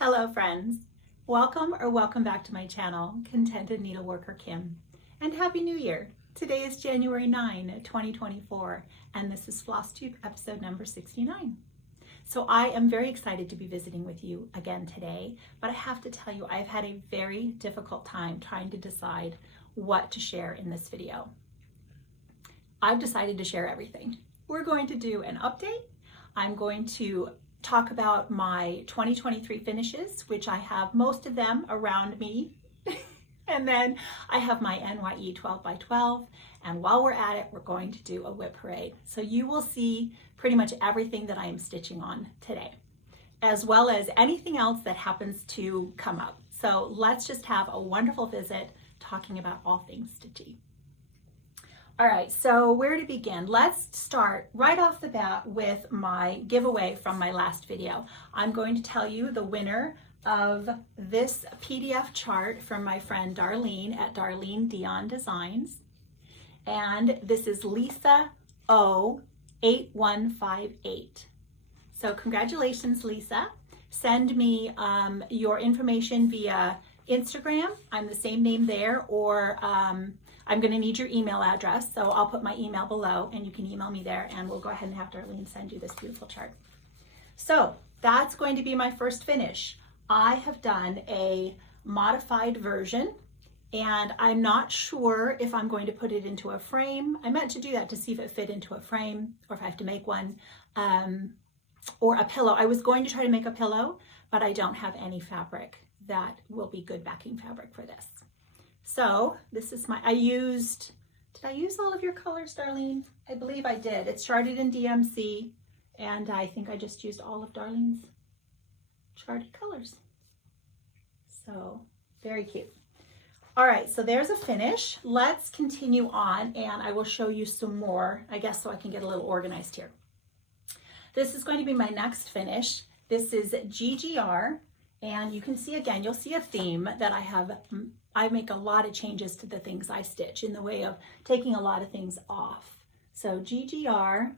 Hello friends, welcome back to my channel, Contented Needleworker Kim, and Happy New Year! Today is January 9, 2024, and this is Flosstube episode number 69. So I am very excited to be visiting with you again today, but I have to tell you I've had a very difficult time trying to decide what to share in this video. I've decided to share everything. We're going to do an update. I'm going to talk about my 2023 finishes, which I have most of them around me. And then I have my NYE 12x12. And while we're at it, we're going to do a WIP parade. So you will see pretty much everything that I am stitching on today, as well as anything else that happens to come up. So let's just have a wonderful visit talking about all things stitchy. All right, so where to begin? Let's start right off the bat with my giveaway from my last video. I'm going to tell you the winner of this PDF chart from my friend Darlene at Darlene D'Eon Designs. And this is Lisa O8158. So congratulations, Lisa. Send me your information via Instagram. I'm the same name there, or I'm going to need your email address, so I'll put my email below and you can email me there and we'll go ahead and have Darlene send you this beautiful chart. So that's going to be my first finish. I have done a modified version and I'm not sure if I'm going to put it into a frame. I meant to do that to see if it fit into a frame or if I have to make one, or a pillow. I was going to try to make a pillow, but I don't have any fabric that will be good backing fabric for this. So this is my, did I use all of your colors, Darlene? I believe I did. It started in DMC and I think I just used all of Darlene's charted colors. So very cute. All right, so there's a finish. Let's continue on and I will show you some more, I guess, so I can get a little organized here. This is going to be my next finish. This is GGR. And you can see again, you'll see a theme that I make a lot of changes to the things I stitch in the way of taking a lot of things off. So GGR,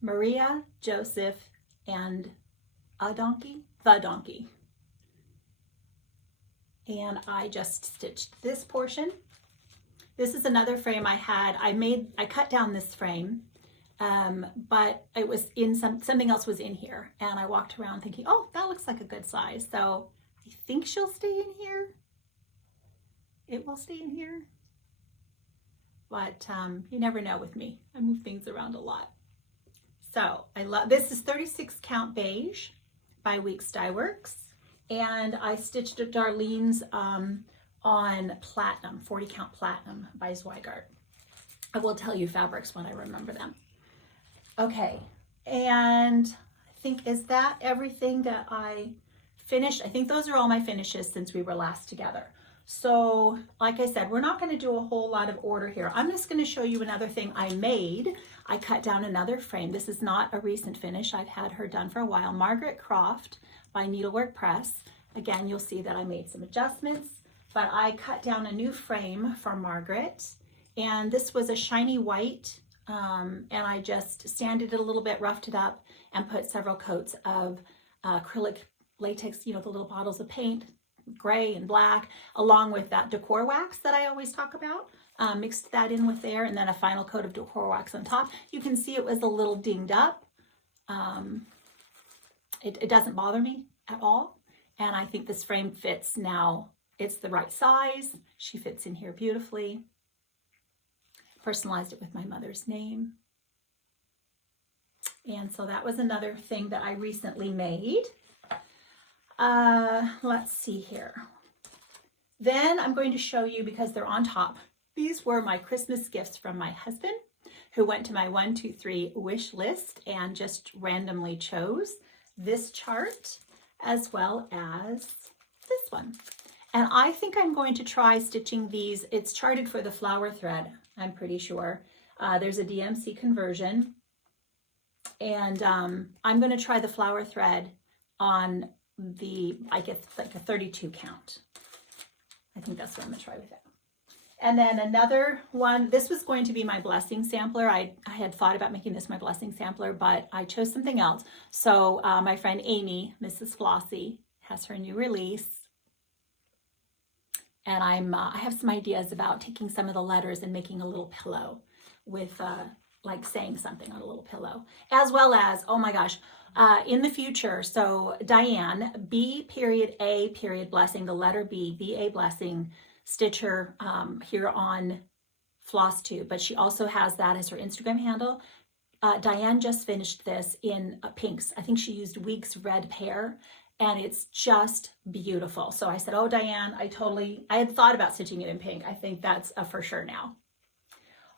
Maria, Joseph, and the donkey. And I just stitched this portion. This is another frame I had. I cut down this frame. But it was in something else was in here and I walked around thinking, oh, that looks like a good size. So I think she'll stay in here. It will stay in here. But you never know with me. I move things around a lot. So I love, this is 36 count beige by Weeks Dye Works. And I stitched Darlene's on platinum, 40 count platinum by Zweigart. I will tell you fabrics when I remember them. Okay, and I think, is that everything that I finished? I think those are all my finishes since we were last together. So, like I said, we're not going to do a whole lot of order here. I'm just going to show you another thing I made. I cut down another frame. This is not a recent finish. I've had her done for a while. Margaret Croft by Needlework Press. Again, you'll see that I made some adjustments, but I cut down a new frame for Margaret. And this was a shiny white. And I just sanded it a little bit, roughed it up, and put several coats of acrylic latex, you know, the little bottles of paint, gray and black, along with that decor wax that I always talk about. Mixed that in with there, and then a final coat of decor wax on top. You can see it was a little dinged up. It doesn't bother me at all. And I think this frame fits now. It's the right size. She fits in here beautifully. Personalized it with my mother's name. And so that was another thing that I recently made. Let's see here. Then I'm going to show you, because they're on top, these were my Christmas gifts from my husband, who went to my 1, 2, 3 wish list and just randomly chose this chart as well as this one. And I think I'm going to try stitching these. It's charted for the flower thread, I'm pretty sure. There's a DMC conversion. And I'm going to try the flower thread on the, I guess, like a 32 count. I think that's what I'm going to try with that. And then another one, this was going to be my blessing sampler. I had thought about making this my blessing sampler, but I chose something else. So my friend Amy, Mrs. Flossie, has her new release. And I have some ideas about taking some of the letters and making a little pillow with like saying something on a little pillow, as well as, oh my gosh, in the future. So Diane, B.A. blessing, the letter B, B.A. blessing, stitcher here on Flosstube, but she also has that as her Instagram handle. Diane just finished this in pinks. I think she used Weeks Red Pear, and it's just beautiful. So I said, oh, Diane, I had thought about stitching it in pink. I think that's a for sure now.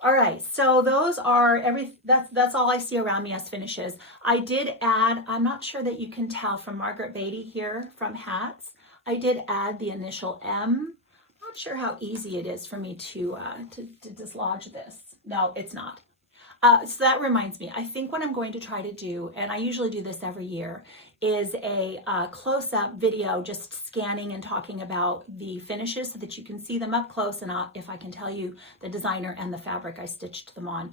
All right, so those are that's all I see around me as finishes. I did add, I'm not sure that you can tell from Margaret Beatty here from Hats, I did add the initial M. I'm not sure how easy it is for me to dislodge this. No, it's not. So that reminds me, I think what I'm going to try to do, and I usually do this every year, is a close-up video just scanning and talking about the finishes so that you can see them up close, and if I can tell you the designer and the fabric I stitched them on.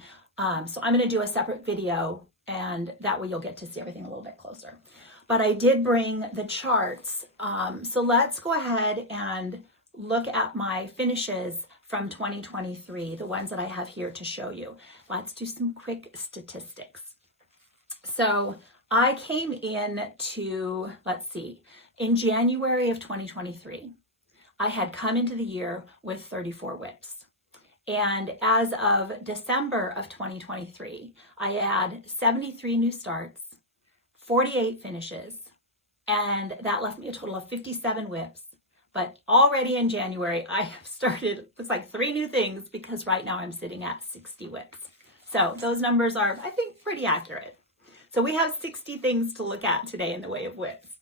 So I'm going to do a separate video, and that way you'll get to see everything a little bit closer. But I did bring the charts, so let's go ahead and look at my finishes from 2023, the ones that I have here to show you. Let's do some quick statistics. So I came in to, let's see, in January of 2023, I had come into the year with 34 WIPs. And as of December of 2023, I had 73 new starts, 48 finishes, and that left me a total of 57 WIPs. But already in January, I have started, looks like 3 new things, because right now I'm sitting at 60 WIPs. So those numbers are, I think, pretty accurate. So we have 60 things to look at today in the way of WIPs.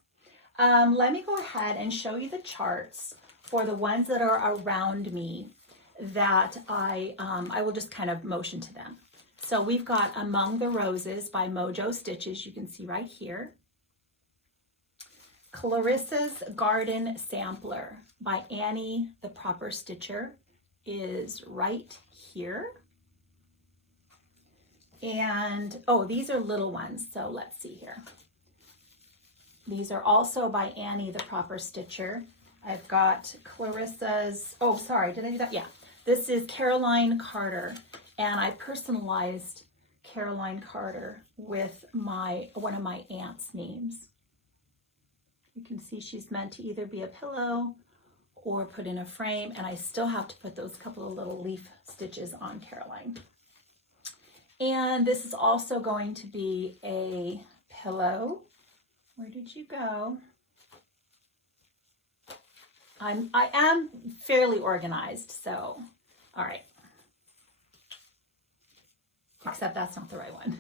Let me go ahead and show you the charts for the ones that are around me that I will just kind of motion to them. So we've got Among the Roses by Mojo Stitches, you can see right here. Clarissa's Garden Sampler by Annie the Proper Stitcher is right here. And, oh, these are little ones, so let's see here. These are also by Annie the Proper Stitcher. I've got Clarissa's, oh, sorry, did I do that? Yeah, this is Caroline Carter, and I personalized Caroline Carter with one of my aunt's names. You can see she's meant to either be a pillow or put in a frame, and I still have to put those couple of little leaf stitches on Caroline. And this is also going to be a pillow. Where did you go? I am fairly organized, so, all right. Except that's not the right one.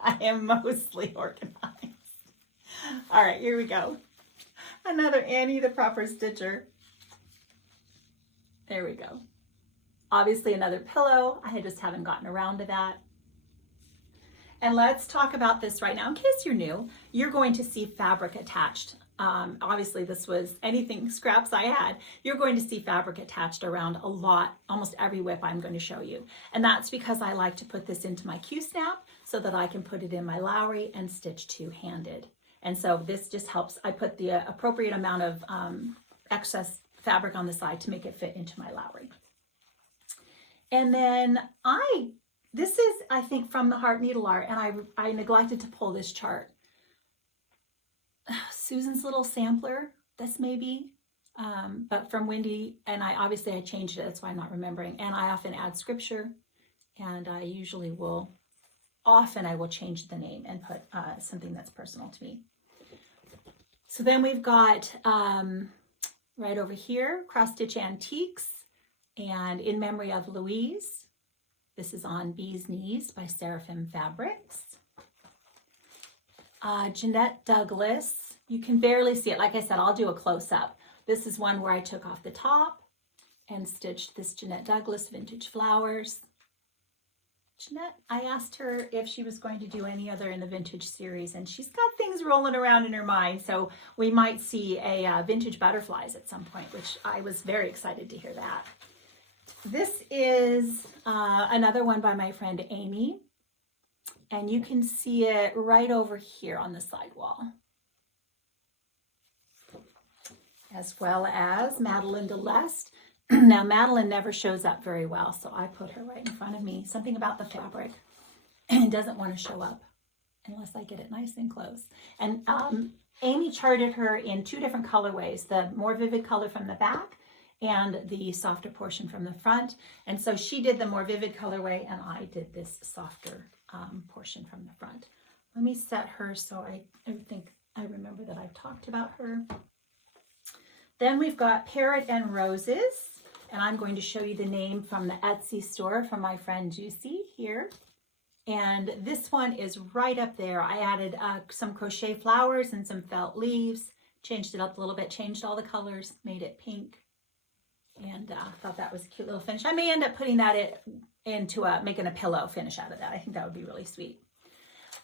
I am mostly organized. All right, here we go. Another Annie the Proper Stitcher. There we go. Obviously another pillow. I just haven't gotten around to that. And let's talk about this right now. In case you're new, you're going to see fabric attached. Obviously this was anything scraps I had. You're going to see fabric attached around a lot, almost every WIP I'm going to show you. And that's because I like to put this into my Q-snap so that I can put it in my Lowry and stitch two-handed. And so this just helps. I put the appropriate amount of excess fabric on the side to make it fit into my Lowry. And then this is, I think, from the Heart Needle Art, and I neglected to pull this chart. Susan's Little Sampler, this may be, but from Wendy, and obviously I changed it, that's why I'm not remembering. And I often add scripture, and I usually will, I will change the name and put something that's personal to me. So then we've got right over here, Cross Stitch Antiques and In Memory of Louise. This is on Bee's Knees by Seraphim Fabrics. Jeanette Douglas, you can barely see it. Like I said, I'll do a close-up. This is one where I took off the top and stitched this Jeanette Douglas Vintage Flowers. Jeanette, I asked her if she was going to do any other in the vintage series, and she's got things rolling around in her mind, so we might see a vintage butterflies at some point, which I was very excited to hear that. This is another one by my friend Amy, and you can see it right over here on the side wall. as well as Madeline Deleste. Now, Madeline never shows up very well, so I put her right in front of me. Something about the fabric doesn't want to show up unless I get it nice and close. And Amy charted her in 2 different colorways, the more vivid color from the back and the softer portion from the front. And so she did the more vivid colorway and I did this softer portion from the front. Let me set her so I think I remember that I've talked about her. Then we've got Parrot and Roses, and I'm going to show you the name from the Etsy store from my friend Juicy here. And this one is right up there. I added some crochet flowers and some felt leaves, changed it up a little bit, changed all the colors, made it pink, and thought that was a cute little finish. I may end up putting that into making a pillow finish out of that. I think that would be really sweet.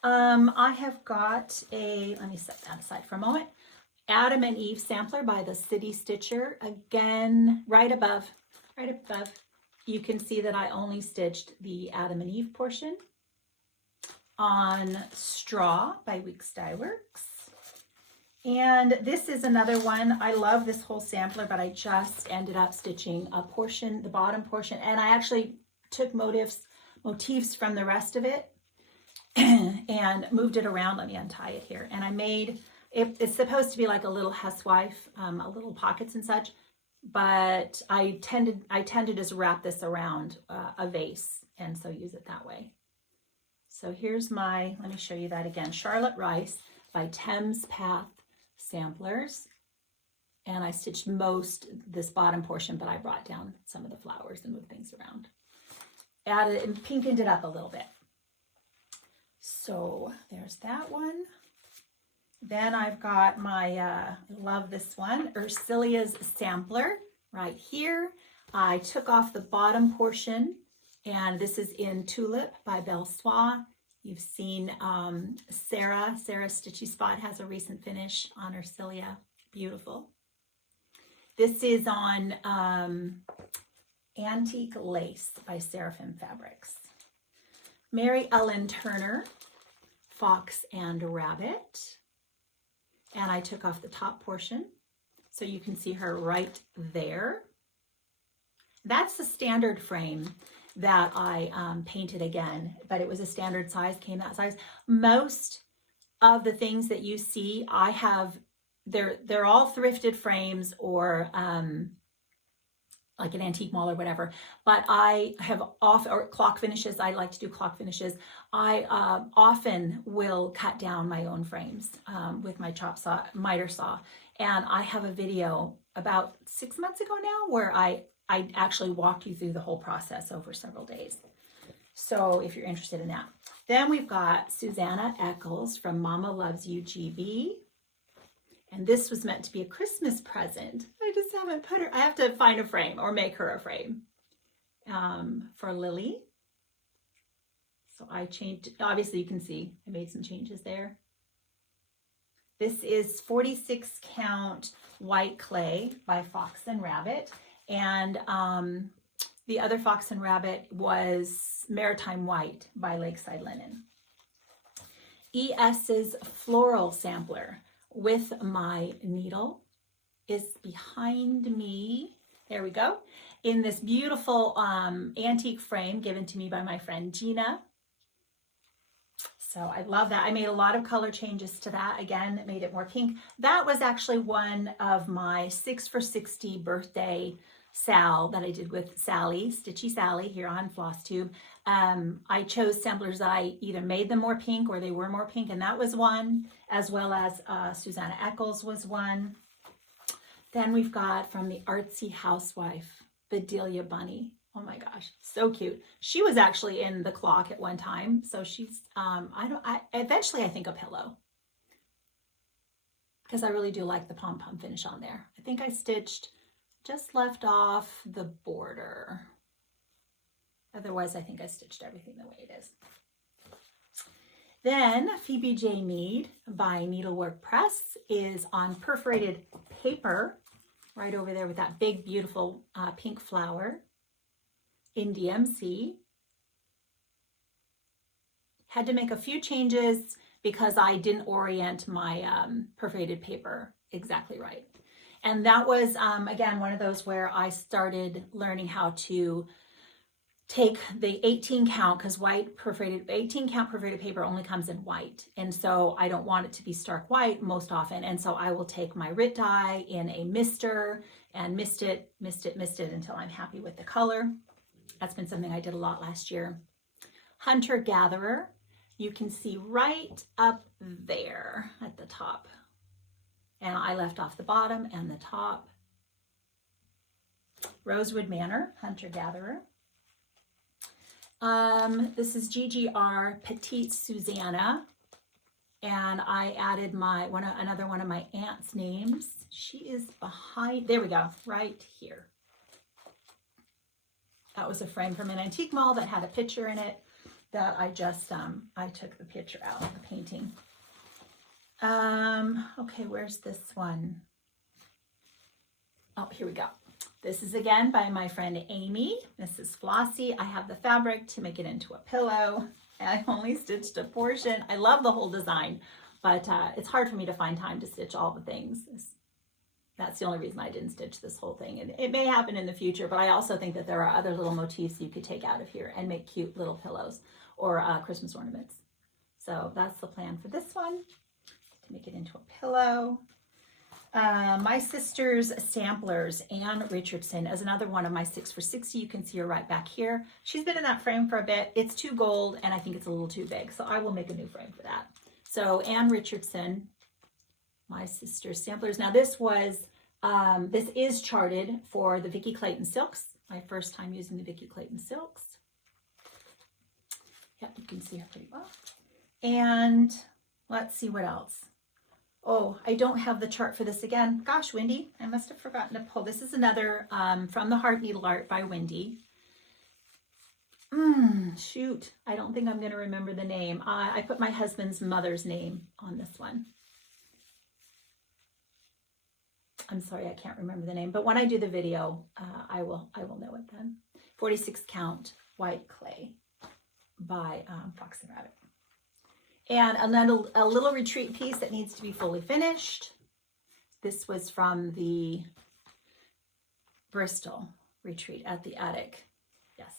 I have got let me set that aside for a moment. Adam and Eve sampler by the City Stitcher. Again, right above, you can see that I only stitched the Adam and Eve portion on Straw by Weeks Dye Works. And this is another one. I love this whole sampler, but I just ended up stitching a portion, the bottom portion, and I actually took motifs from the rest of it and moved it around. Let me untie it here. And I made it's supposed to be like a little housewife, a little pockets and such, but I tend to just wrap this around a vase and so use it that way. So here's let me show you that again. Charlotte Rice by Thames Path Samplers. And I stitched this bottom portion, but I brought down some of the flowers and moved things around. Added and pinkened it up a little bit. So there's that one. Then I've got my, love this one, Ursula's Sampler right here. I took off the bottom portion, and this is in Tulip by Belsois. You've seen Sarah Stitchy Spot has a recent finish on Ursula. Beautiful. This is on Antique Lace by Seraphim Fabrics. Mary Ellen Turner, Fox and Rabbit. And I took off the top portion, so you can see her right there. That's the standard frame that I painted again, but it was a standard size, came that size. Most of the things that you see, I have, they're all thrifted frames or like an antique mall or whatever, but I have or clock finishes. I like to do clock finishes. I often will cut down my own frames with my miter saw. And I have a video about 6 months ago now where I actually walked you through the whole process over several days. So if you're interested in that. Then we've got Susanna Eccles from Mama Loves You GB. And this was meant to be a Christmas present. I just haven't put her, I have to find a frame or make her a frame for Lily. So I changed, obviously you can see I made some changes there. This is 46 count white clay by Fox and Rabbit. And the other Fox and Rabbit was Maritime White by Lakeside Linen. ES's Floral Sampler with my needle is behind me. There we go. In this beautiful antique frame given to me by my friend Gina. So I love that. I made a lot of color changes to that. Again, it made it more pink. That was actually one of my 6 for $60 birthday sal that I did with Sally, Stitchy Sally here on Flosstube. I chose samplers that I either made them more pink or they were more pink, and that was one, as well as Susanna Eccles was one. Then we've got from the Artsy Housewife, Bedelia Bunny. Oh my gosh, so cute. She was actually in the clock at one time, so she's, eventually I think a pillow, because I really do like the pom-pom finish on there. I think I stitched, just left off the border. Otherwise, I think I stitched everything the way it is. Then Phoebe J. Mead by Needlework Press is on perforated paper, right over there with that big, beautiful pink flower in DMC. Had to make a few changes because I didn't orient my perforated paper exactly right. And that was, again, one of those where I started learning how to take the 18 count, because white perforated 18 count perforated paper only comes in white, and so I don't want it to be stark white most often, and so I will take my RIT dye in a mister and mist it until I'm happy with the color. That's been something I did a lot last year. Hunter Gatherer, you can see right up there at the top, and I left off the bottom and the top. Rosewood Manor, Hunter Gatherer. This is GGR Petite Susanna, and I added another one of my aunt's names. She is behind, there we go, right here. That was a frame from an antique mall that had a picture in it that I just, I took the picture out of the painting. Okay, where's this one? Oh, here we go. This is again by my friend Amy. This is Flossie. I have the fabric to make it into a pillow. I only stitched a portion. I love the whole design, but it's hard for me to find time to stitch all the things. That's the only reason I didn't stitch this whole thing. And it may happen in the future, but I also think that there are other little motifs you could take out of here and make cute little pillows or Christmas ornaments. So that's the plan for this one, to make it into a pillow. My sister's samplers, Anne Richardson, is another one of my 6 for $60. You can see her right back here. She's been in that frame for a bit. It's too gold, and I think it's a little too big, so I will make a new frame for that. So Anne Richardson, my sister's samplers. Now this is charted for the Vicki Clayton silks. My first time using the Vicki Clayton silks. Yep, you can see her pretty well. And let's see what else. Oh, I don't have the chart for this again. Gosh, Wendy, I must have forgotten to pull. This is another from the Heart Needle Art by Wendy. Shoot, I don't think I'm going to remember the name. I put my husband's mother's name on this one. I'm sorry, I can't remember the name, but when I do the video, I will know it then. 46 count white clay by Fox and Rabbit. And a little retreat piece that needs to be fully finished. This was from the Bristol retreat at the attic. Yes,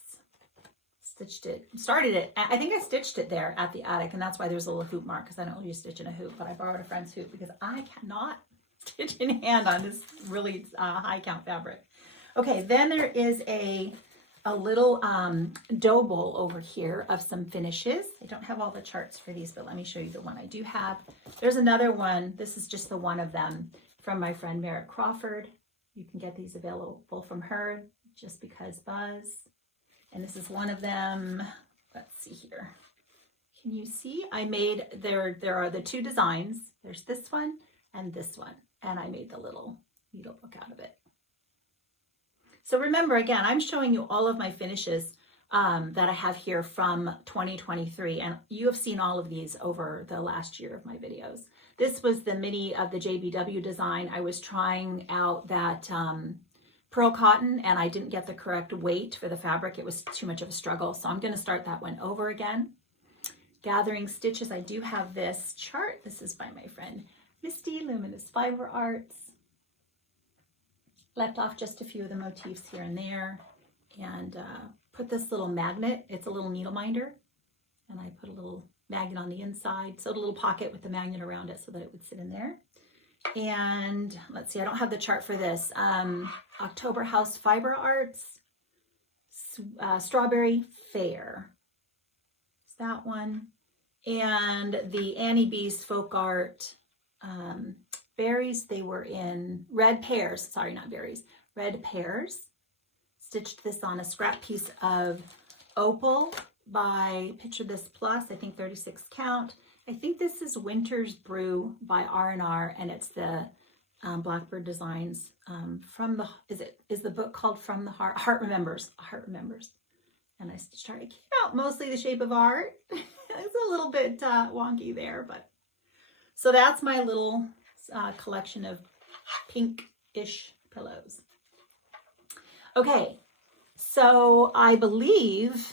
started it. I think I stitched it there at the attic, and that's why there's a little hoop mark, because I don't use stitch in a hoop, but I borrowed a friend's hoop because I cannot stitch in hand on this really high count fabric. Okay, then there is a little dough bowl over here of some finishes. I don't have all the charts for these, but let me show you the one I do have. There's another one. This is just the one of them from my friend Merritt Crawford. You can get these available from her, Just Because Buzz. And this is one of them. Let's see here. Can you see? I made, there are the two designs. There's this one and this one. And I made the little needle book out of it. So remember, again, I'm showing you all of my finishes that I have here from 2023, and you have seen all of these over the last year of my videos. This was the mini of the JBW design. I was trying out that pearl cotton, and I didn't get the correct weight for the fabric. It was too much of a struggle, so I'm going to start that one over again. Gathering stitches, I do have this chart. This is by my friend Misty, Luminous Fiber Arts. Left off just a few of the motifs here and there, and put this little magnet. It's a little needle minder, and I put a little magnet on the inside, sewed a little pocket with the magnet around it so that it would sit in there. And let's see, I don't have the chart for this. October House Fiber Arts, Strawberry Fair. It's that one. And the Annie B's Folk Art berries, they were in red pears, sorry, not berries, red pears. Stitched this on a scrap piece of opal by Picture This Plus, I think 36 count. I think this is Winter's Brew by R&R, and it's the Blackbird Designs from the, is the book called From the Heart? Heart Remembers. And I stitched it. It came out mostly the shape of art. It's a little bit wonky there, but so that's my little collection of pink-ish pillows. Okay, so I believe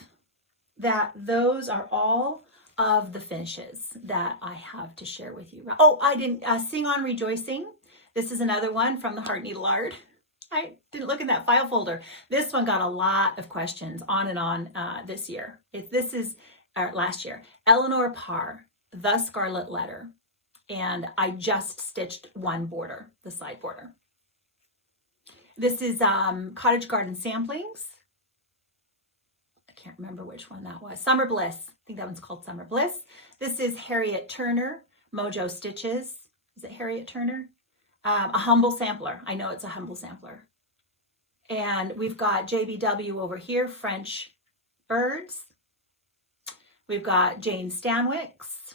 that those are all of the finishes that I have to share with you. Oh, I didn't Sing On Rejoicing. This is another one from the Heart Needle Art. I didn't look in that file folder. This one got a lot of questions on and on this year. Last year. Eleanor Parr, The Scarlet Letter. And I just stitched one border, the side border. This is Cottage Garden Samplings. I can't remember which one that was. Summer Bliss. I think that one's called Summer Bliss. This is Harriet Turner, Mojo Stitches. Is it Harriet Turner? A humble sampler. I know it's a humble sampler. And we've got JBW over here, French Birds. We've got Jane Stanwick's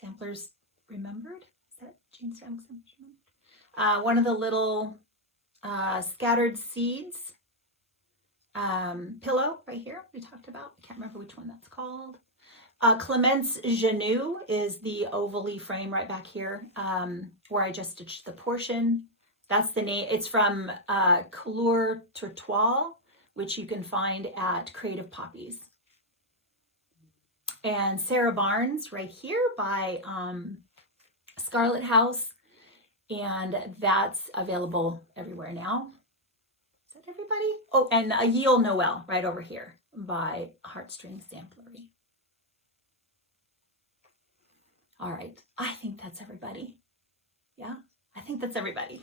Samplers Remembered. Is that Jane Stanwick's Samplers Remembered? One of the little Scattered Seeds pillow right here we talked about. I can't remember which one that's called. Clemence Genoux is the ovally frame right back here where I just stitched the portion. That's the name. It's from Couleur Tourtoile, which you can find at Creative Poppies. And Sarah Barnes right here by Scarlet House. And that's available everywhere now. Is that everybody? Oh, and Yale Noel right over here by Heartstring Samplery. All right, I think that's everybody. Yeah, I think that's everybody.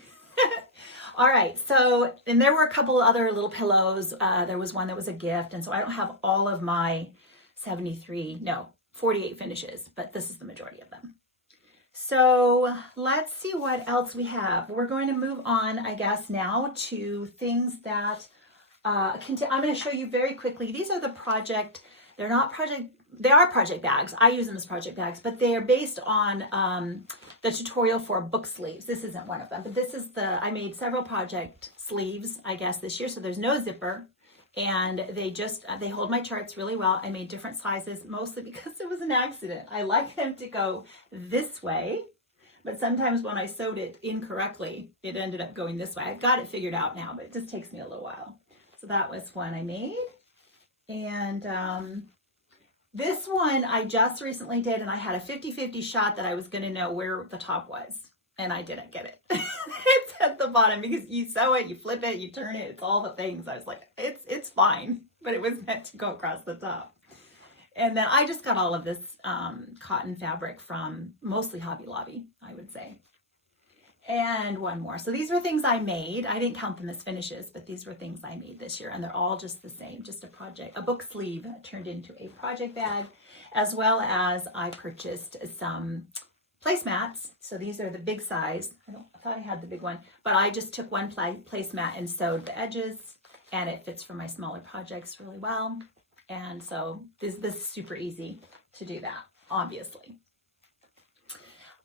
All right, so, and there were a couple other little pillows. There was one that was a gift, and so I don't have all of my 48 finishes, but this is the majority of them. So let's see what else we have. We're going to move on, I guess, now to things that I'm going to show you very quickly. These are the project, they are project bags. I use them as project bags, but they are based on the tutorial for book sleeves. This isn't one of them, but this is I made several project sleeves, I guess, this year. So there's no zipper. And they hold my charts really well. I made different sizes, mostly because it was an accident. I like them to go this way, but sometimes when I sewed it incorrectly, it ended up going this way. I've got it figured out now, but it just takes me a little while. So that was one I made. And this one I just recently did, and I had a 50-50 shot that I was gonna know where the top was, and I didn't get it. It's at the bottom because you sew it, you flip it, you turn it, it's all the things. I was like, it's fine, but it was meant to go across the top. And then I just got all of this cotton fabric from mostly Hobby Lobby, I would say. And one more. So these were things I made. I didn't count them as finishes, but these were things I made this year, and they're all just the same, just a book sleeve turned into a project bag, as well as I purchased some placemats. So these are the big size. I thought I had the big one, but I just took one placemat and sewed the edges, and it fits for my smaller projects really well. And so this is super easy to do that, obviously.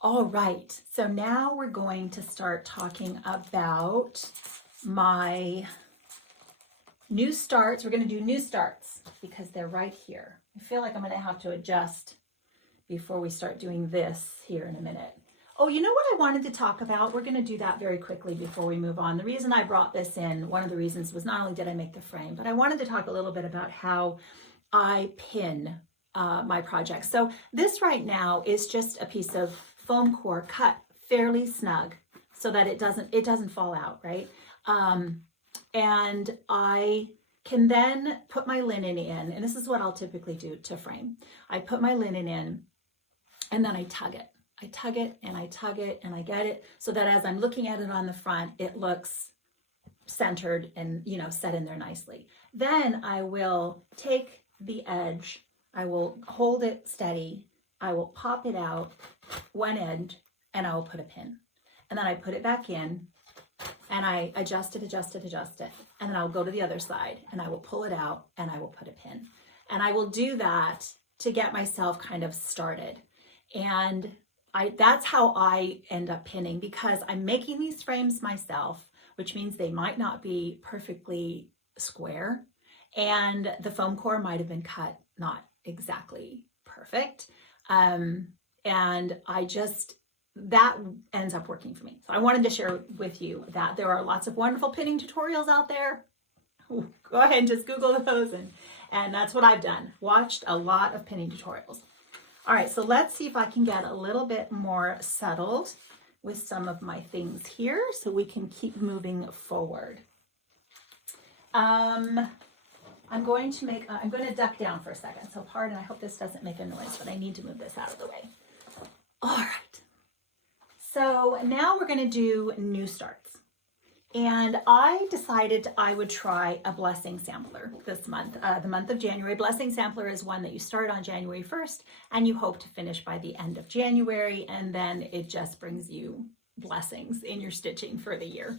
All right, so now we're going to start talking about my new starts. We're going to do new starts because they're right here. I feel like I'm going to have to adjust before we start doing this here in a minute. Oh, you know what I wanted to talk about? We're going to do that very quickly before we move on. The reason I brought this in, one of the reasons was not only did I make the frame, but I wanted to talk a little bit about how I pin my projects. So this right now is just a piece of foam core cut fairly snug so that it doesn't fall out, right? And I can then put my linen in, and this is what I'll typically do to frame. I put my linen in, and then I tug it. I tug it and I tug it and I get it so that as I'm looking at it on the front, it looks centered and, you know, set in there nicely. Then I will take the edge, I will hold it steady, I will pop it out one end, and I will put a pin. And then I put it back in, and I adjust it, and then I'll go to the other side, and I will pull it out, and I will put a pin. And I will do that to get myself kind of started. And that's how I end up pinning, because I'm making these frames myself, which means they might not be perfectly square, and the foam core might have been cut not exactly perfect. And that ends up working for me. So I wanted to share with you that there are lots of wonderful pinning tutorials out there. Ooh, go ahead and just Google those, and that's what I've done. Watched a lot of pinning tutorials. All right, so let's see if I can get a little bit more settled with some of my things here so we can keep moving forward. I'm going to duck down for a second. So pardon, I hope this doesn't make a noise, but I need to move this out of the way. All right. So now we're going to do new starts. And I decided I would try a blessing sampler this month, the month of January. Blessing sampler is one that you start on January 1st and you hope to finish by the end of January. And then it just brings you blessings in your stitching for the year.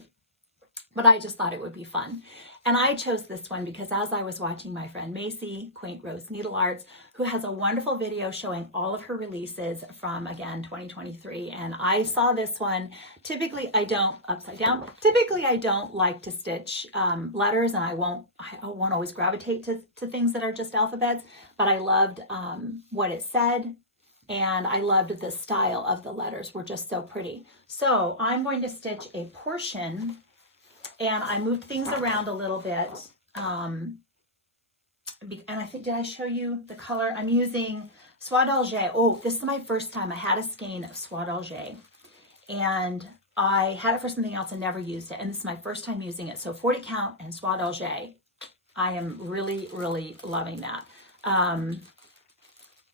But I just thought it would be fun. And I chose this one because as I was watching my friend Macy, Quaint Rose Needle Arts, who has a wonderful video showing all of her releases from, again, 2023. And I saw this one. Typically I don't, upside down, typically I don't like to stitch letters, and I won't always gravitate to things that are just alphabets, but I loved what it said. And I loved the style of the letters, were just so pretty. So I'm going to stitch a portion. And I moved things around a little bit. And I think, did I show you the color? I'm using Soie d'Alger. Oh, this is my first time. I had a skein of Soie d'Alger. And I had it for something else and never used it. And this is my first time using it. So 40 count and Soie d'Alger. I am really, really loving that.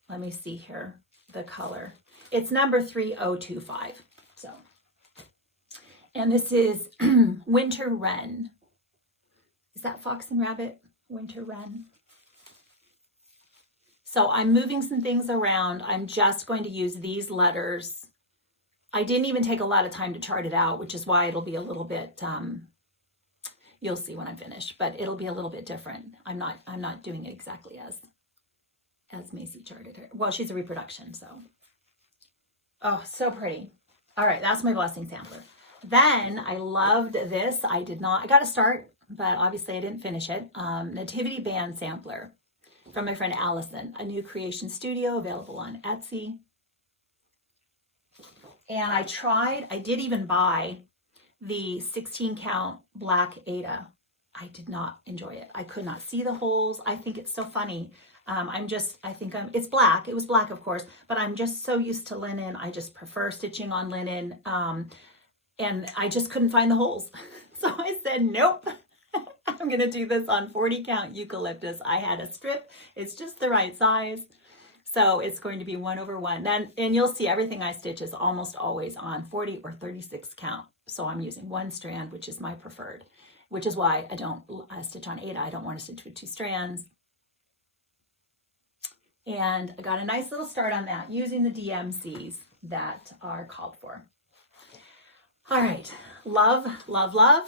Let me see here, the color. It's number 3025. So. And this is Winter Wren. Is that Fox and Rabbit? Winter Wren. So I'm moving some things around. I'm just going to use these letters. I didn't even take a lot of time to chart it out, which is why it'll be a little bit, you'll see when I'm finished, but it'll be a little bit different. I'm not doing it exactly as Macy charted her. Well, she's a reproduction, so. Oh, so pretty. All right, that's my blessing sampler. Then I loved this. I got to start, but obviously I didn't finish it. Nativity Band Sampler from my friend Allison, a new creation studio available on Etsy. And I did even buy the 16 count black Ada. I did not enjoy it. I could not see the holes. I think it's so funny. It's black. It was black, of course, but I'm just so used to linen. I just prefer stitching on linen. And I just couldn't find the holes. So I said, nope, I'm gonna do this on 40 count eucalyptus. I had a strip, it's just the right size. So it's going to be 1/1. Then, and you'll see everything I stitch is almost always on 40 or 36 count. So I'm using one strand, which is my preferred, which is why I don't stitch on Ada. I don't want to stitch with 2 strands. And I got a nice little start on that using the DMCs that are called for. All right, love, love, love,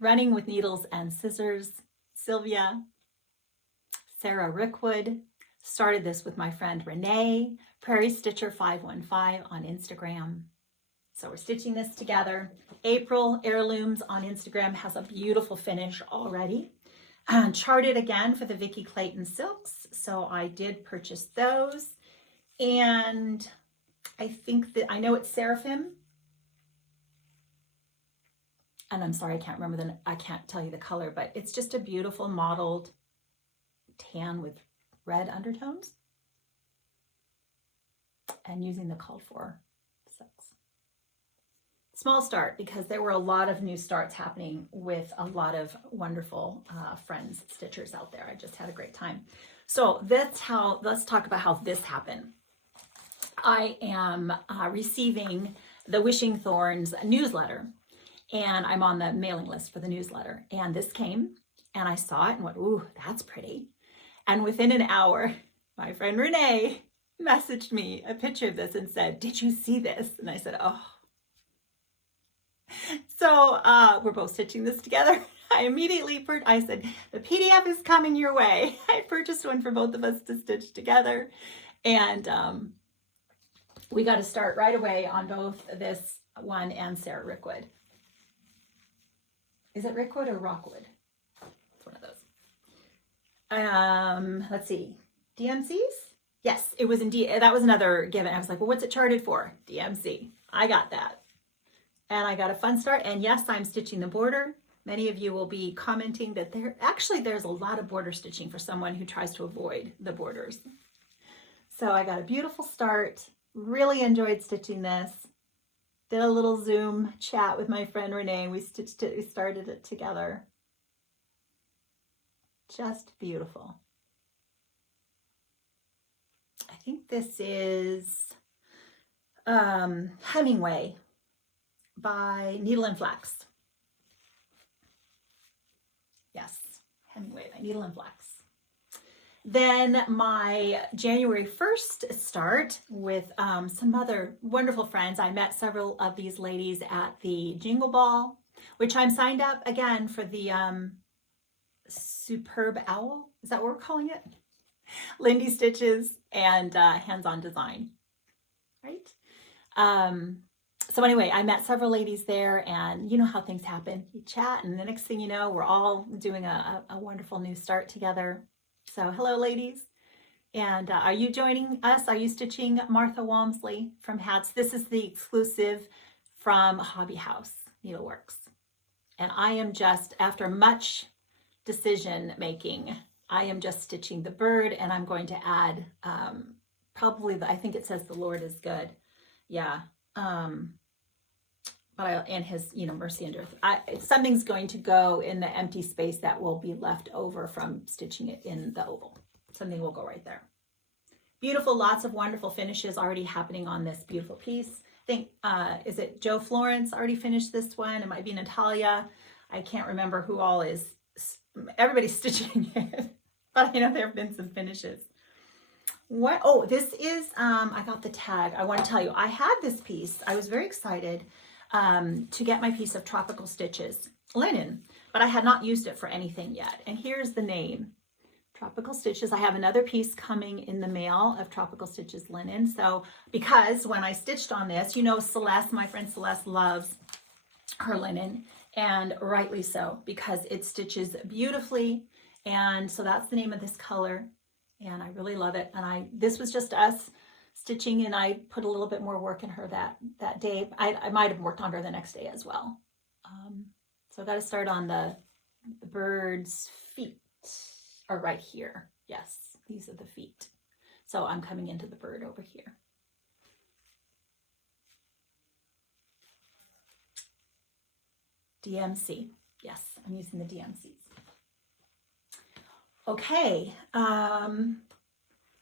running with needles and scissors. Sylvia, Sarah Rickwood, started this with my friend Renee, Prairie Stitcher 515 on Instagram. So we're stitching this together. April Heirlooms on Instagram has a beautiful finish already. Charted again for the Vicki Clayton silks. So I did purchase those. And I think that, I know it's Seraphim. And I'm sorry, I can't tell you the color, but it's just a beautiful mottled tan with red undertones. And using the called for silks. Small start, because there were a lot of new starts happening with a lot of wonderful friends, stitchers out there. I just had a great time. So let's talk about how this happened. I am receiving the Wishing Thorns newsletter. And I'm on the mailing list for the newsletter. And this came, and I saw it and went, ooh, that's pretty. And within an hour, my friend Renee messaged me a picture of this and said, did you see this? And I said, oh. So we're both stitching this together. I immediately, I said, the PDF is coming your way. I purchased one for both of us to stitch together. And we got to start right away on both this one and Sarah Rickwood. Is it Rickwood or Rockwood? It's one of those. Let's see. DMCs? Yes, it was indeed. That was another given. I was like, well, what's it charted for? DMC. I got that. And I got a fun start. And yes, I'm stitching the border. Many of you will be commenting that there's a lot of border stitching for someone who tries to avoid the borders. So I got a beautiful start. Really enjoyed stitching this. Did a little Zoom chat with my friend Renee. We stitched it, we started it together. Just beautiful. I think this is Hemingway by Needle and Flax. Yes, Hemingway by Needle and Flax. Then my January 1st start with some other wonderful friends. I met several of these ladies at the Jingle Ball, which I'm signed up again for the Superb Owl. Is that what we're calling it? Lindy Stitches and Hands-On Design, right? So anyway, I met several ladies there, and you know how things happen. You chat, and the next thing you know, we're all doing a wonderful new start together. So hello, ladies. And are you joining us? Are you stitching Martha Walmsley from Hats? This is the exclusive from Hobby House Needleworks. And I am just, after much decision making, I am just stitching the bird, and I'm going to add probably, I think it says the Lord is good. Yeah. And his, mercy and earth. Something's going to go in the empty space that will be left over from stitching it in the oval. Something will go right there. Beautiful, lots of wonderful finishes already happening on this beautiful piece. I think, is it Joe Florence already finished this one? It might be Natalia. I can't remember who all is. Everybody's stitching it, but I know there have been some finishes. What? Oh, this is, I got the tag. I want to tell you, I had this piece. I was very excited to get my piece of Tropical Stitches linen, but I had not used it for anything yet. And here's the name, Tropical Stitches. I have another piece coming in the mail of Tropical Stitches linen. So because when I stitched on this, Celeste, my friend Celeste, loves her linen, and rightly so, because it stitches beautifully. And so that's the name of this color, and I really love it. And this was just us stitching, and I put a little bit more work in her that day. I might have worked on her the next day as well. So I got to start on the bird's feet, or right here. Yes, these are the feet. So I'm coming into the bird over here. DMC. Yes, I'm using the DMCs. Okay,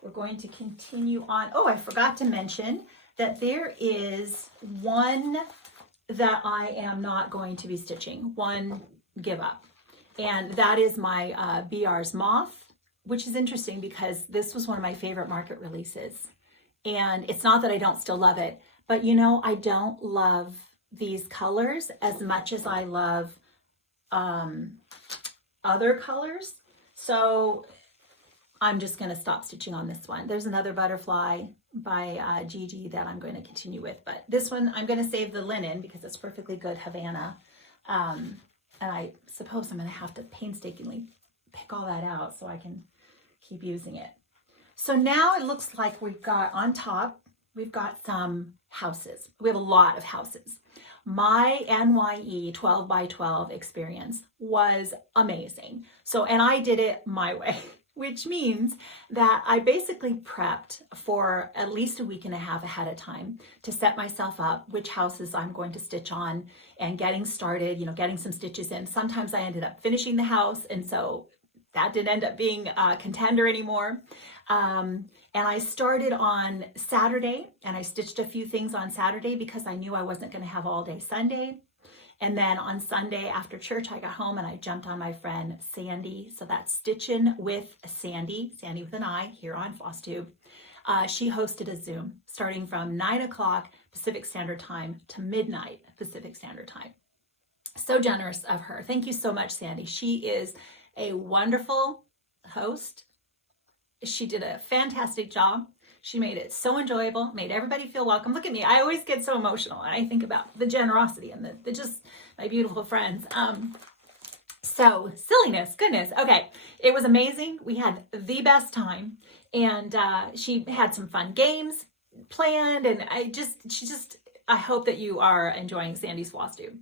we're going to continue on. Oh, I forgot to mention that there is one that I am not going to be stitching, one give up. And that is my BR's Moth, which is interesting because this was one of my favorite market releases. And it's not that I don't still love it, but I don't love these colors as much as I love other colors. So I'm just going to stop stitching on this one. There's another butterfly by Gigi that I'm going to continue with, but this one I'm going to save the linen because it's perfectly good Havana. And I suppose I'm going to have to painstakingly pick all that out so I can keep using it. So now it looks like we've got on top, we've got some houses. We have a lot of houses. My NYE 12 by 12 experience was amazing. So, and I did it my way, which means that I basically prepped for at least a week and a half ahead of time to set myself up, which houses I'm going to stitch on, and getting started, getting some stitches in. Sometimes I ended up finishing the house, and so that didn't end up being a contender anymore. And I started on Saturday, and I stitched a few things on Saturday because I knew I wasn't going to have all day Sunday. And then on Sunday after church, I got home and I jumped on my friend Sandy. So that's Stitchin' with Sandy, Sandy with an I, here on Flosstube. She hosted a Zoom starting from 9 o'clock Pacific Standard Time to midnight Pacific Standard Time. So generous of her. Thank you so much, Sandy. She is a wonderful host. She did a fantastic job. She made it so enjoyable, made everybody feel welcome. Look at me. I always get so emotional and I think about the generosity and the just my beautiful friends. So silliness, goodness. Okay, it was amazing. We had the best time, and she had some fun games planned, and I hope that you are enjoying Sandy's Flosstube.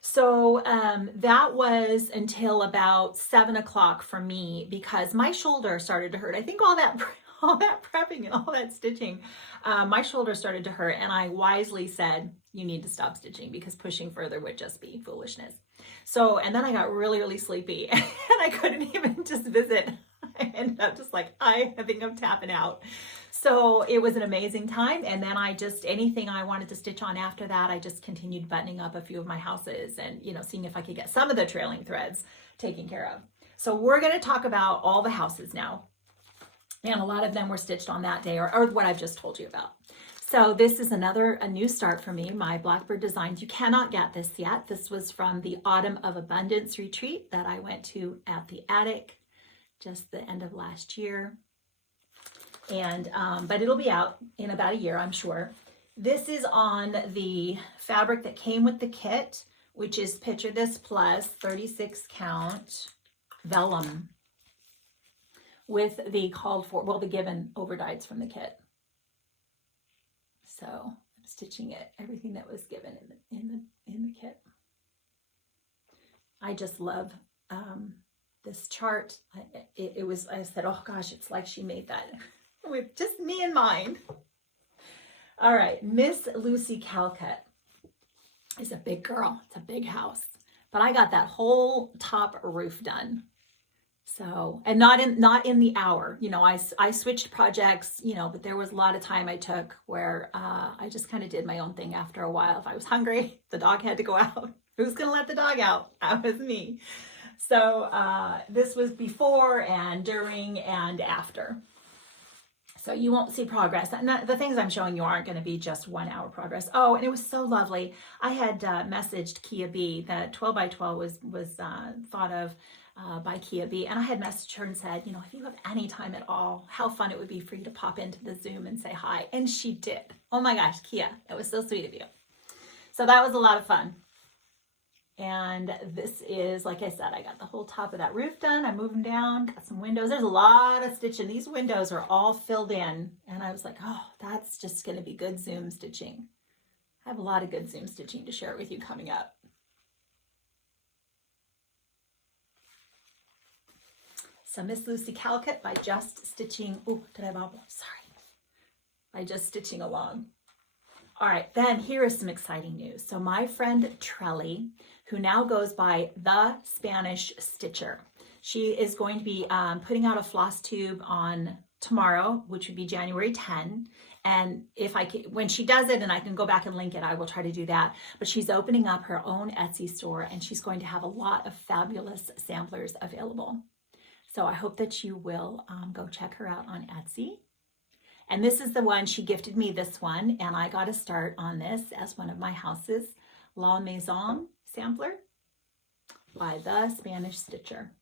So that was until about 7 o'clock for me because my shoulder started to hurt. I think all all that prepping and all that stitching, my shoulder started to hurt, and I wisely said, you need to stop stitching because pushing further would just be foolishness. So, and then I got really, really sleepy and I couldn't even just visit. I ended up just like, I think I'm tapping out. So it was an amazing time. And then I just, anything I wanted to stitch on after that, I just continued buttoning up a few of my houses and, you know, seeing if I could get some of the trailing threads taken care of. So we're going to talk about all the houses now. And a lot of them were stitched on that day, or what I've just told you about. So this is a new start for me, my Blackbird Designs. You cannot get this yet. This was from the Autumn of Abundance retreat that I went to at the attic just the end of last year. And but it'll be out in about a year, I'm sure. This is on the fabric that came with the kit, which is Picture This Plus 36 count vellum with the called for, well, the given overdyes from the kit. So I'm stitching it, everything that was given in the kit. I just love this chart. It was, I said, oh gosh, it's like she made that with just me in mind. All right, Miss Lucy Calcutt is a big girl. It's a big house, but I got that whole top roof done. So, and not in the hour, you know, I switched projects, you know, but there was a lot of time I took where I just kind of did my own thing after a while. If I was hungry, the dog had to go out. Who's going to let the dog out? That was me. So this was before and during and after. So you won't see progress. And the things I'm showing you aren't going to be just 1 hour progress. Oh, and it was so lovely. I had messaged Kia B. That 12 by 12 was thought of by Kia B. And I had messaged her and said, you know, if you have any time at all, how fun it would be for you to pop into the Zoom and say hi. And she did. Oh my gosh, Kia, that was so sweet of you. So that was a lot of fun. And this is, like I said, I got the whole top of that roof done. I'm moving down, got some windows. There's a lot of stitching. These windows are all filled in. And I was like, oh, that's just going to be good Zoom stitching. I have a lot of good Zoom stitching to share with you coming up. So Miss Lucy Calcutt by Just Stitching. Oh, did I bobble? Sorry. By Just Stitching Along. All right, then here is some exciting news. So my friend Trelly, who now goes by The Spanish Stitcher, she is going to be putting out a Flosstube on tomorrow, which would be January 10. And if I can, when she does it, and I can go back and link it, I will try to do that. But she's opening up her own Etsy store, and she's going to have a lot of fabulous samplers available. So I hope that you will go check her out on Etsy. And this is the one, she gifted me this one, and I got to start on this as one of my houses, La Maison Sampler by The Spanish Stitcher.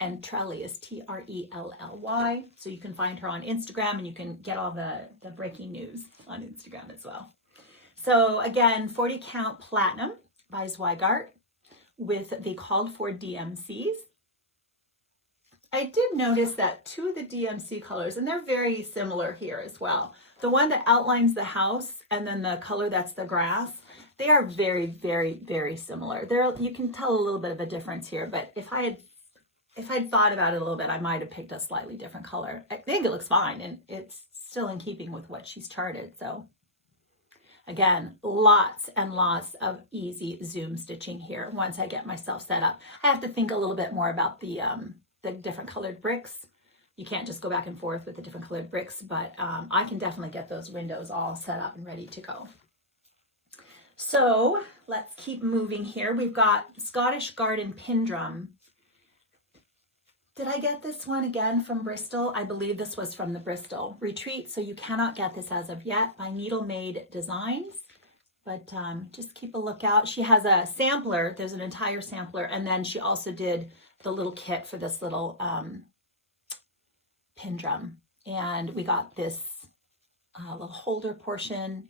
And Trelly is Trelly. So you can find her on Instagram, and you can get all the breaking news on Instagram as well. So again, 40 count platinum by Zweigart with the called for DMCs. I did notice that two of the DMC colors, and they're very similar here as well. The one that outlines the house and then the color that's the grass, they are very, very, very similar. You can tell a little bit of a difference here, but if I'd thought about it a little bit, I might have picked a slightly different color. I think it looks fine, and it's still in keeping with what she's charted. So again, lots and lots of easy Zoom stitching here once I get myself set up. I have to think a little bit more about the different colored bricks. You can't just go back and forth with the different colored bricks, but I can definitely get those windows all set up and ready to go. So let's keep moving here. We've got Scottish Garden Pin Drum. Did I get this one again from Bristol? I believe this was from the Bristol retreat, so you cannot get this as of yet by Needle Made Designs, but just keep a lookout. She has a sampler. There's an entire sampler, and then she also did the little kit for this little pin drum. And we got this little holder portion.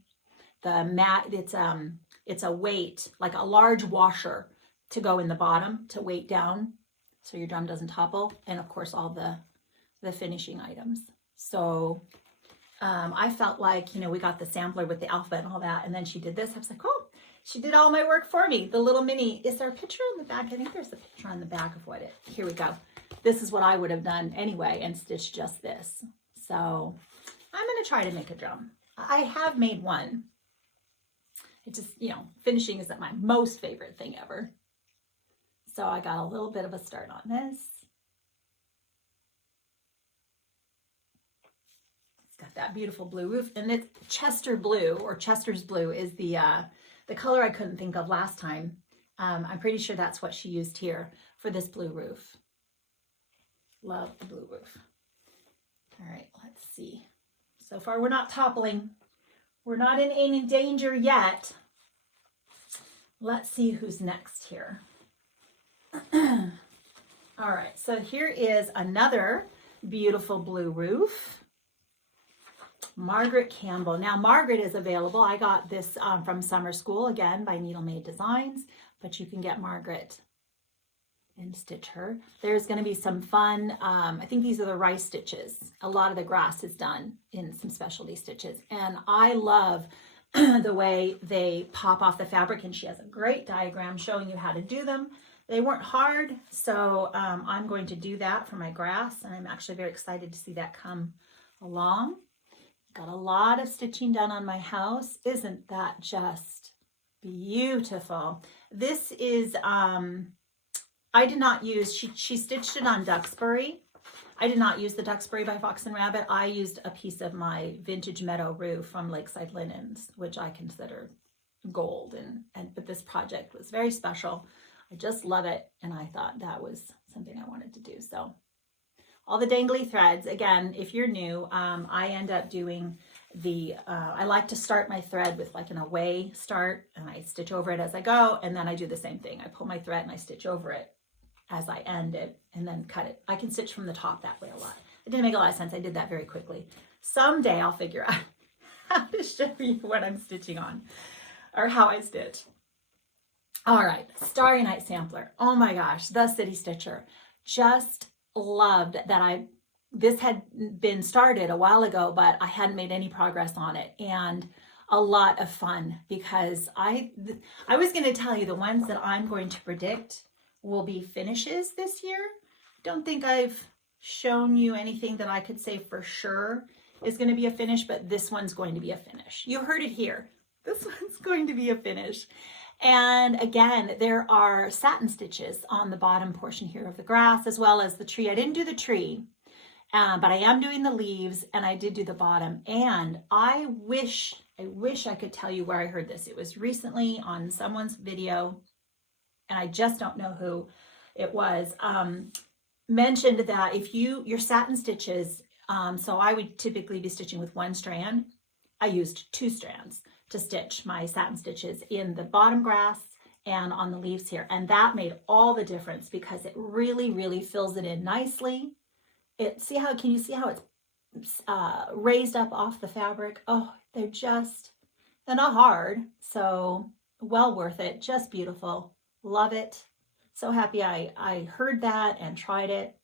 The mat, it's a weight, like a large washer to go in the bottom to weight down so your drum doesn't topple. And of course, all the finishing items. So I felt like, you know, we got the sampler with the alphabet and all that, and then she did this. I was like, oh, she did all my work for me. The little mini, is there a picture on the back? I think there's a picture on the back of here we go. this is what I would have done anyway and stitched just this. So I'm going to try to make a drum. I have made one. It just, you know, finishing isn't my most favorite thing ever. So I got a little bit of a start on this. It's got that beautiful blue roof, and it's Chester blue, or Chester's blue is the color I couldn't think of last time. I'm pretty sure that's what she used here for this blue roof. Love the blue roof. All right, let's see. So far we're not toppling. We're not in any danger yet. Let's see who's next here. All right, so here is another beautiful blue roof. Margaret Campbell. Now Margaret is available. I got this from summer school, again by Needle Made Designs, but you can get Margaret and stitch her. There's going to be some fun, I think these are the rice stitches. A lot of the grass is done in some specialty stitches, and I love the way they pop off the fabric, and she has a great diagram showing you how to do them. They weren't hard, so I'm going to do that for my grass, and I'm actually very excited to see that come along. Got a lot of stitching done on my house. Isn't that just beautiful? This is, I did not use, she stitched it on Duxbury. I did not use the Duxbury by Fox and Rabbit. I used a piece of my vintage meadow roof from Lakeside Linens, which I consider gold, but this project was very special. I just love it, and I thought that was something I wanted to do. So all the dangly threads, again, if you're new, I end up doing the, I like to start my thread with like an away start, and I stitch over it as I go, and then I do the same thing. I pull my thread and I stitch over it as I end it, and then cut it. I can stitch from the top that way a lot. It didn't make a lot of sense. I did that very quickly. Someday I'll figure out how to show you what I'm stitching on, or how I stitch. All right, Starry Night Sampler. Oh my gosh, the City Stitcher. Just loved that this had been started a while ago, but I hadn't made any progress on it, and a lot of fun, because I was going to tell you the ones that I'm going to predict will be finishes this year. Don't think I've shown you anything that I could say for sure is going to be a finish, but this one's going to be a finish. You heard it here. This one's going to be a finish. And again, there are satin stitches on the bottom portion here of the grass, as well as the tree. I didn't do the tree, but I am doing the leaves, and I did do the bottom. And I wish I could tell you where I heard this. It was recently on someone's video, and I just don't know who it was, mentioned that if your satin stitches, so I would typically be stitching with one strand. I used 2 strands to stitch my satin stitches in the bottom grass and on the leaves here. And that made all the difference, because it really, really fills it in nicely. Can you see how it's raised up off the fabric? Oh, they're not hard. So well worth it. Just beautiful. Love it. So happy I heard that and tried it.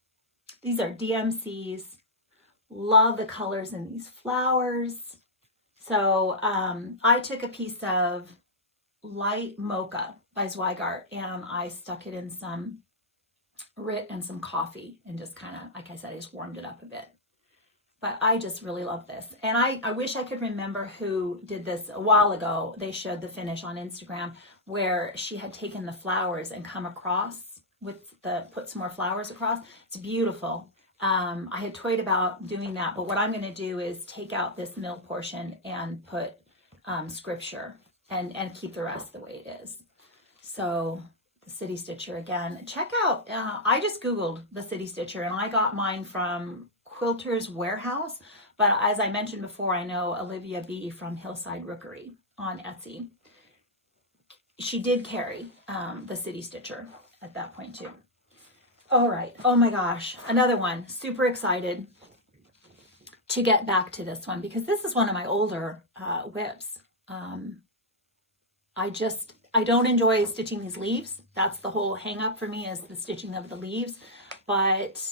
These are DMCs. Love the colors in these flowers. So I took a piece of light mocha by Zweigart, and I stuck it in some Rit and some coffee, and just kind of, like I said, I just warmed it up a bit. But I just really love this. And I wish I could remember who did this a while ago. They showed the finish on Instagram where she had taken the flowers and come across put some more flowers across. It's beautiful. I had toyed about doing that, but what I'm going to do is take out this middle portion and put scripture and keep the rest the way it is. So the City Stitcher again, check out, I just Googled the City Stitcher, and I got mine from Quilter's Warehouse, but as I mentioned before, I know Olivia B from Hillside Rookery on Etsy. She did carry the City Stitcher at that point too. All right. Oh my gosh. Another one. Super excited to get back to this one, because this is one of my older WIPs. I don't enjoy stitching these leaves. That's the whole hang up for me, is the stitching of the leaves, but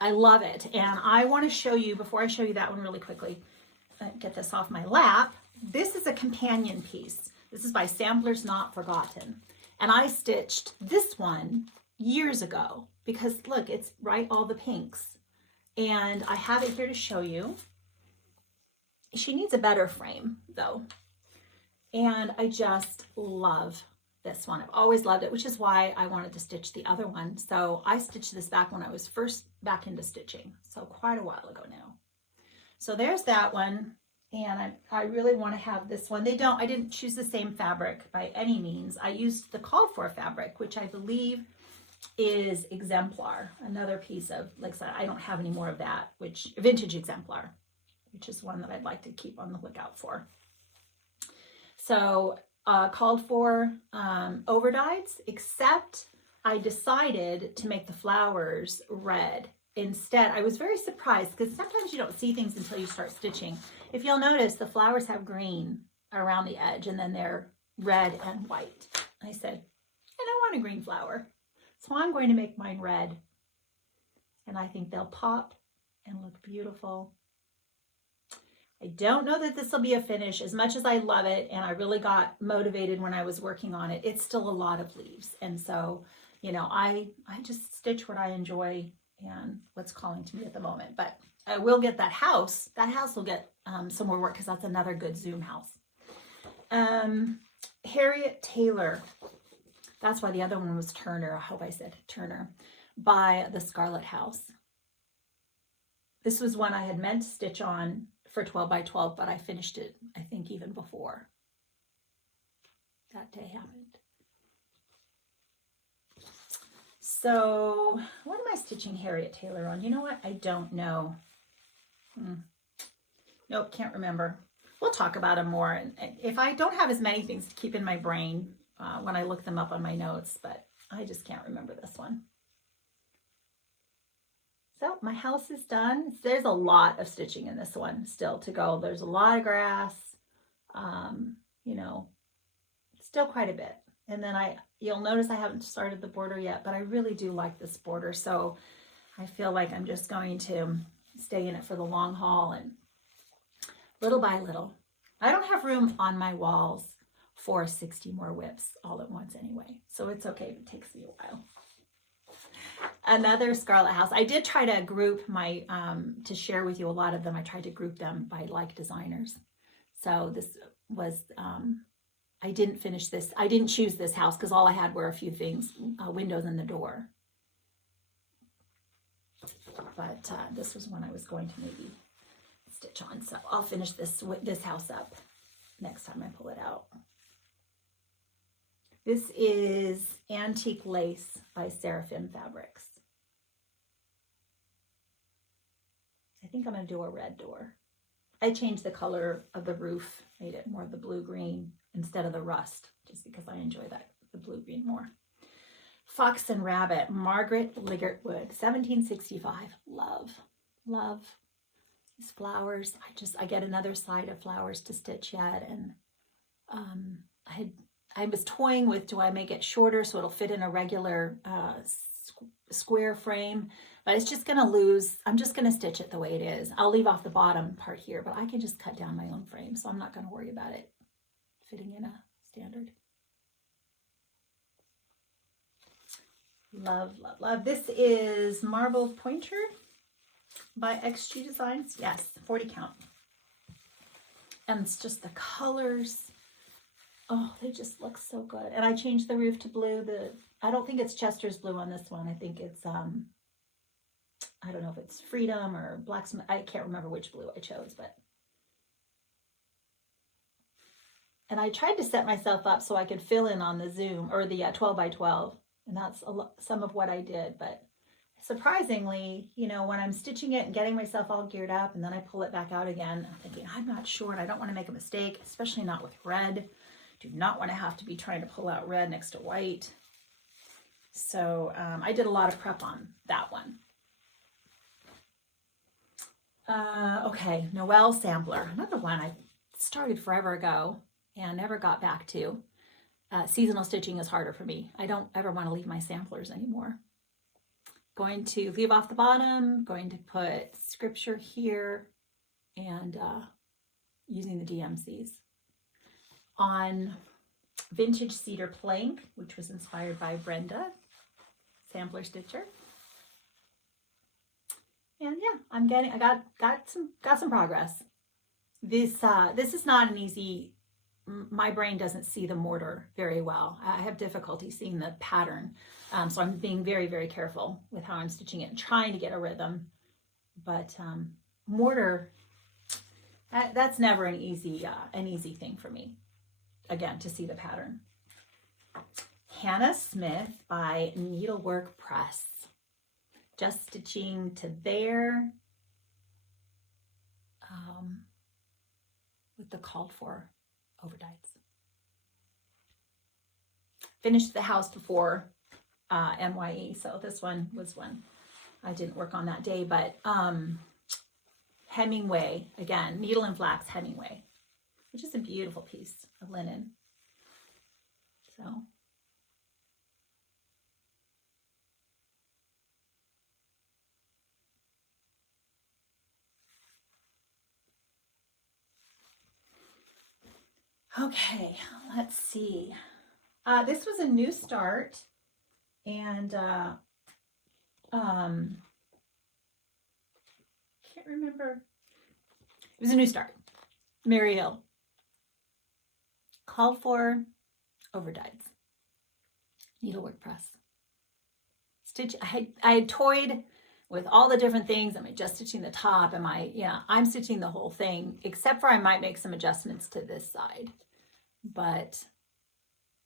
I love it. And I want to show you, before I show you that one really quickly, get this off my lap. This is a companion piece. This is by Samplers Not Forgotten. And I stitched this one years ago, because look, it's right, all the pinks. And I have it here to show you. She needs a better frame though. And I just love this one. I've always loved it, which is why I wanted to stitch the other one. So I stitched this back when I was first back into stitching. So quite a while ago now. So there's that one. And I really want to have this one. I didn't choose the same fabric by any means. I used the called for fabric, which I believe is Exemplar, another piece of, like I said, I don't have any more of that, which vintage Exemplar, which is one that I'd like to keep on the lookout for. So called for overdyes, except I decided to make the flowers red instead. I was very surprised because sometimes you don't see things until you start stitching. If you'll notice, the flowers have green around the edge and then they're red and white. I said, and I want a green flower. So I'm going to make mine red. And I think they'll pop and look beautiful. I don't know that this will be a finish. As much as I love it and I really got motivated when I was working on it, it's still a lot of leaves. And so, you know, I just stitch what I enjoy and what's calling to me at the moment. But I will get that house. That house will get some more work because that's another good Zoom house. Harriet Taylor. That's why the other one was Turner. I hope I said Turner. By the Scarlet House. This was one I had meant to stitch on for 12 by 12, but I finished it, I think, even before that day happened. So what am I stitching Harriet Taylor on? You know what? I don't know. Nope, can't remember. We'll talk about them more. And if I don't have as many things to keep in my brain when I look them up on my notes, but I just can't remember this one. So my house is done. There's a lot of stitching in this one still to go. There's a lot of grass, you know, still quite a bit. And then you'll notice I haven't started the border yet, but I really do like this border. So I feel like I'm just going to stay in it for the long haul and little by little. I don't have room on my walls for 60 more WIPs all at once anyway. So it's okay if it takes me a while. Another Scarlet House. I did try to group my, to share with you a lot of them. I tried to group them by like designers. So this was, I didn't finish this. I didn't choose this house because all I had were a few things, windows and the door. But this was one I was going to maybe stitch on. So I'll finish this house up next time I pull it out. This is Antique Lace by Seraphim Fabrics. I think I'm going to do a red door. I changed the color of the roof, made it more of the blue-green instead of the rust, just because I enjoy the blue-green more. Fox and Rabbit, Margaret Liggett-Wood, 1765. Love, love these flowers. I get another side of flowers to stitch yet, and I was toying with, do I make it shorter so it'll fit in a regular square frame? But it's just going to lose. I'm just going to stitch it the way it is. I'll leave off the bottom part here, but I can just cut down my own frame, so I'm not going to worry about it fitting in a standard. Love, love, love. This is Marble Pointer by XG Designs. Yes, 40 count. And it's just the colors. Oh, they just look so good. And I changed the roof to blue. I don't think it's Chester's blue on this one. I think it's, I don't know if it's Freedom or Blacksmith. I can't remember which blue I chose, but. And I tried to set myself up so I could fill in on the Zoom or the 12 by 12. And that's some of what I did. But surprisingly, you know, when I'm stitching it and getting myself all geared up and then I pull it back out again, I'm thinking, I'm not sure and I don't want to make a mistake, especially not with red. Do not want to have to be trying to pull out red next to white. So I did a lot of prep on that one. Okay, Noel Sampler, another one I started forever ago and never got back to. Seasonal stitching is harder for me. I don't ever want to leave my samplers anymore. Going to leave off the bottom, going to put scripture here, and using the DMCs. On Vintage Cedar Plank, which was inspired by Brenda sampler stitcher. And yeah, I got some progress. This is not an easy, my brain doesn't see the mortar very well. I have difficulty seeing the pattern. So I'm being very, very careful with how I'm stitching it and trying to get a rhythm. But mortar, that's never an easy thing for me, again, to see the pattern. Hannah Smith by Needlework Press. Just stitching to there with the called for overdies. Finished the house before NYE, so this one was one I didn't work on that day, but Hemingway, again, needle and flax Hemingway, which is a beautiful piece of linen. So okay, let's see. This was a new start, and can't remember. It was a new start. Mary Hill. Called for overdyes. Needlework Press. Stitch. I toyed with all the different things. Am I just stitching the top? I'm stitching the whole thing, except for I might make some adjustments to this side. But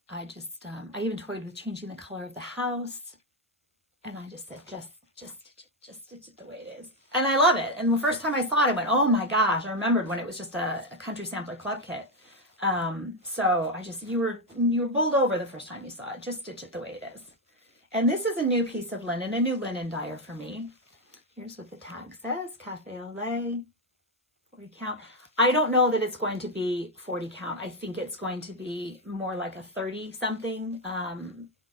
I just, I even toyed with changing the color of the house. And I just said, just stitch it the way it is. And I love it. And the first time I saw it, I went, oh my gosh, I remembered when it was just a Country Sampler Club kit. So I just, you were bowled over the first time you saw it. Just stitch it the way it is. And this is a new piece of linen, a new linen dyer for me. Here's what the tag says, Cafe au lait, 40 count. I don't know that it's going to be 40 count. I think it's going to be more like a 30 something. I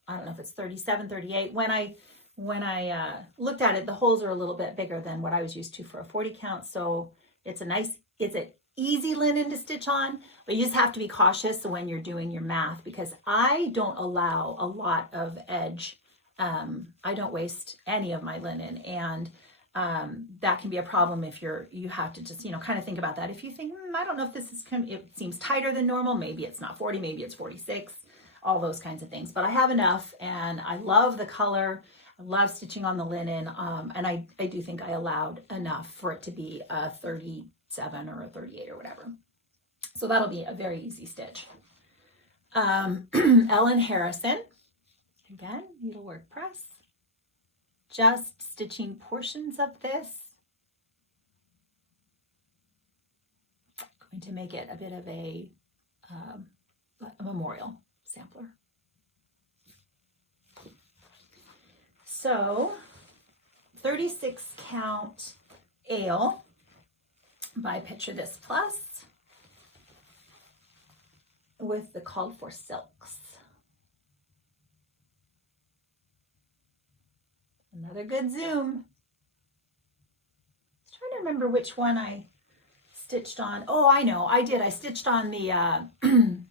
don't know if it's 37, 38. When I looked at it, the holes are a little bit bigger than what I was used to for a 40 count. So it's an easy linen to stitch on, but you just have to be cautious when you're doing your math, because I don't allow a lot of edge. I don't waste any of my linen, and that can be a problem if you have to just, kind of think about that. If you think, I don't know if this is, it seems tighter than normal, maybe it's not 40, maybe it's 46, all those kinds of things. But I have enough, and I love the color. I love stitching on the linen, and I do think I allowed enough for it to be a 37 or a 38 or whatever. So that'll be a very easy stitch. Ellen Harrison, again, Needlework Press. Just stitching portions of this. Going to make it a bit of a memorial sampler. So 36 count ale by Picture This Plus with the called for silks. Another good zoom. I was trying to remember which one I stitched on. Oh, I know, I did. I stitched on the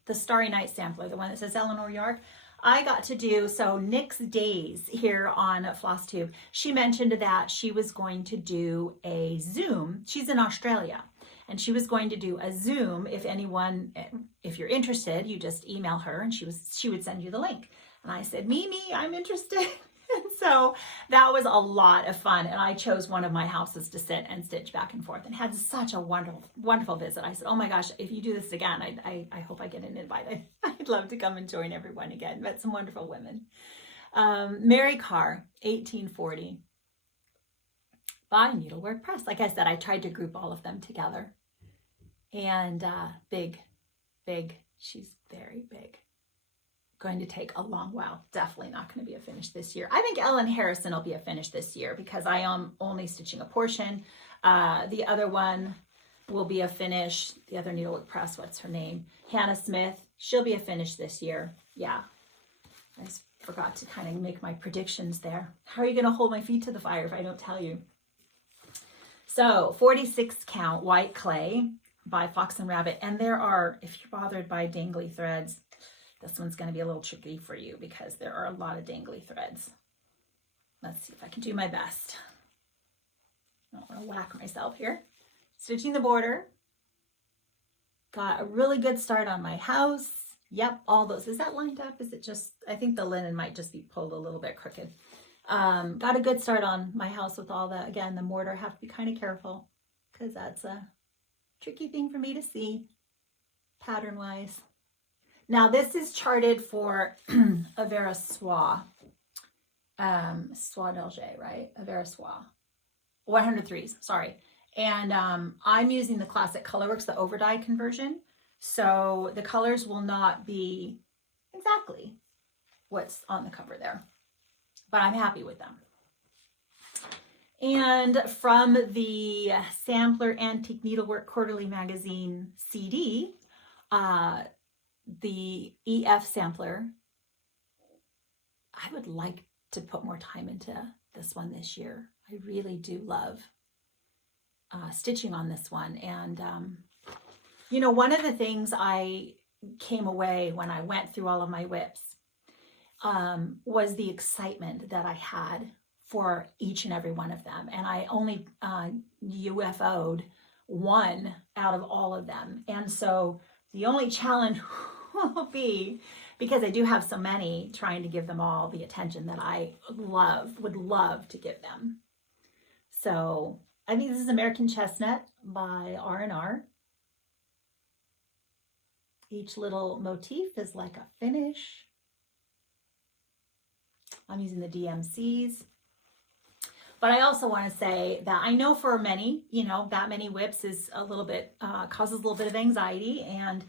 the Starry Night sampler, the one that says Eleanor York. I got to do, so Nick's Days here on Flosstube, she mentioned that she was going to do a Zoom. She's in Australia, and she was going to do a Zoom. If you're interested, you just email her and she would send you the link. And I said, Mimi, I'm interested. And so that was a lot of fun. And I chose one of my houses to sit and stitch back and forth, and had such a wonderful, wonderful visit. I said, oh my gosh, if you do this again, I hope I get an invite. I'd love to come and join everyone again. Met some wonderful women. Mary Carr, 1840 by Needlework Press. Like I said, I tried to group all of them together. And big, she's very big. Going to take a long while. Definitely not going to be a finish this year. I think Ellen Harrison will be a finish this year, because I am only stitching a portion. The other one will be a finish. The other Needlework Press, what's her name? Hannah Smith. She'll be a finish this year. Yeah. I just forgot to kind of make my predictions there. How are you going to hold my feet to the fire if I don't tell you? So 46 count white clay by Fox and Rabbit. And there are, if you're bothered by dangly threads, this one's going to be a little tricky for you, because there are a lot of dangly threads. Let's see if I can do my best. I don't want to whack myself here. Stitching the border. Got a really good start on my house. Yep, all those. Is that lined up? Is it just, I think the linen might just be pulled a little bit crooked. Got a good start on my house with all the, again, the mortar. Have to be kind of careful because that's a tricky thing for me to see pattern wise. Now this is charted for Avera Soie, Soie d'Alger, right? Avera Soie, 103s, sorry. And I'm using the Classic Colorworks, the overdye conversion. So the colors will not be exactly what's on the cover there, but I'm happy with them. And from the Sampler Antique Needlework Quarterly Magazine CD, the EF sampler, I would like to put more time into this one this year. I really do love stitching on this one. And, you know, one of the things I came away when I went through all of my WIPs was the excitement that I had for each and every one of them. And I only UFO'd one out of all of them. And so the only challenge will be, because I do have so many, trying to give them all the attention that I would love to give them. So I think this is American Chestnut by R&R. Each little motif is like a finish. I'm using the DMCs. But I also want to say that I know for many, you know, that many WIPs is a little bit, causes a little bit of anxiety. And,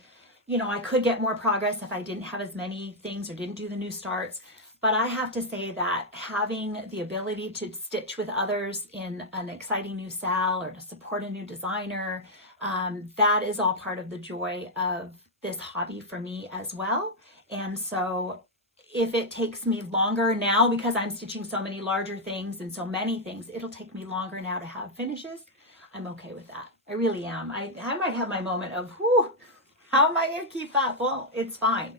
you know, I could get more progress if I didn't have as many things or didn't do the new starts. But I have to say that having the ability to stitch with others in an exciting new sal or to support a new designer, that is all part of the joy of this hobby for me as well. And so if it takes me longer now, because I'm stitching so many larger things and so many things, it'll take me longer now to have finishes. I'm okay with that. I really am. I might have my moment of, whew, how am I going to keep up? Well, it's fine.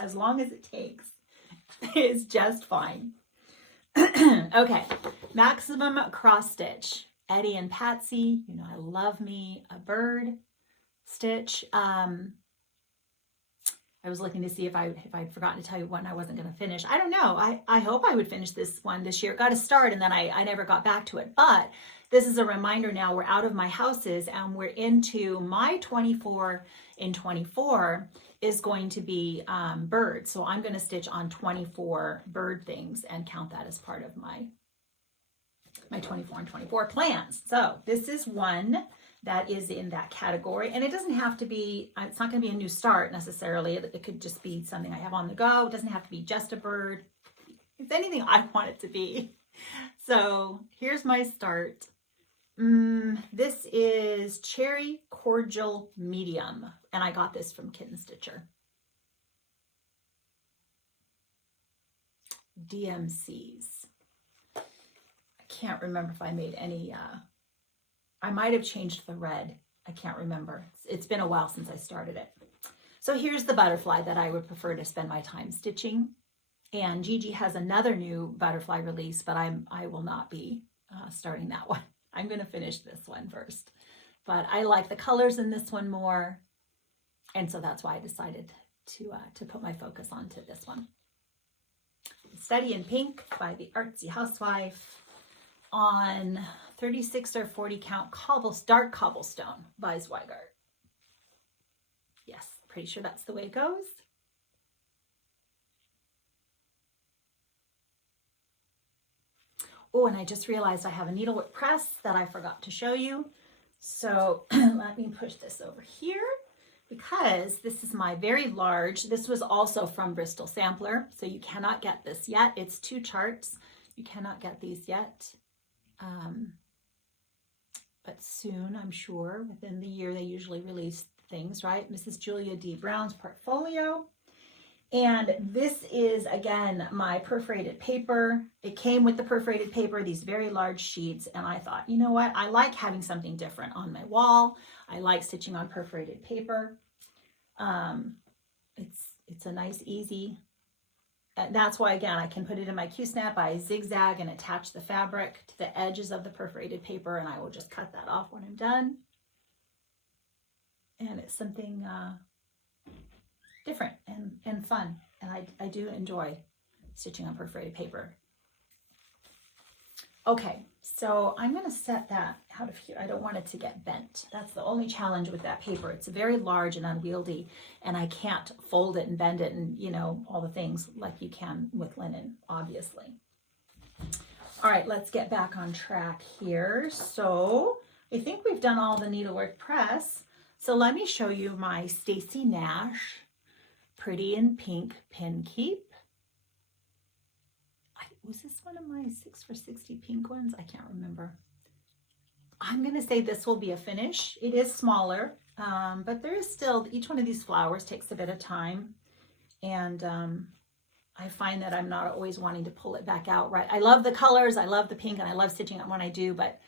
As long as it takes, it's just fine. Okay, maximum cross stitch. Eddie and Patsy, you know, I love me a bird stitch. I was looking to see if I'd forgotten to tell you when I wasn't going to finish. I don't know. I hope I would finish this one this year. It got a start and then I never got back to it. But this is a reminder now we're out of my houses and we're into my 24 in 24 is going to be birds. So I'm going to stitch on 24 bird things and count that as part of my 24 and 24 plans. So this is one that is in that category. And it doesn't have to be, it's not going to be a new start necessarily. It could just be something I have on the go. It doesn't have to be just a bird. It's anything I want it to be. So here's my start. This is Cherry Cordial Medium. And I got this from Kitten Stitcher. DMCs. I can't remember if I made any, I might have changed the red. I can't remember. It's been a while since I started it. So here's the butterfly that I would prefer to spend my time stitching. And Gigi has another new butterfly release, but I will not be starting that one. I'm going to finish this one first. But I like the colors in this one more. And so that's why I decided to put my focus onto this one. Study in Pink by the Artsy Housewife on 36 or 40 count dark cobblestone by Zweigart. Yes, pretty sure that's the way it goes. Oh, and I just realized I have a needlework press that I forgot to show you. So let me push this over here because this is my very large. This was also from Bristol Sampler, so you cannot get this yet. It's 2 charts. You cannot get these yet. But soon, I'm sure, within the year, they usually release things, right? Mrs. Julia D. Brown's portfolio. And this is, again, my perforated paper. It came with the perforated paper, these very large sheets. And I thought, you know what? I like having something different on my wall. I like stitching on perforated paper. It's a nice, easy that's why, again, I can put it in my Q-snap. I zigzag and attach the fabric to the edges of the perforated paper, and I will just cut that off when I'm done. And it's something different and fun. And I do enjoy stitching on perforated paper. Okay, so I'm going to set that out of here. I don't want it to get bent. That's the only challenge with that paper. It's very large and unwieldy, and I can't fold it and bend it and, you know, all the things like you can with linen, obviously. All right, let's get back on track here. So I think we've done all the needlework press. So let me show you my Stacy Nash Pretty in Pink Pin Keep. Was this one of my 6 for $60 pink ones? I can't remember. I'm going to say this will be a finish. It is smaller, but there is still, each one of these flowers takes a bit of time. And I find that I'm not always wanting to pull it back out, right? I love the colors, I love the pink, and I love stitching it when I do, but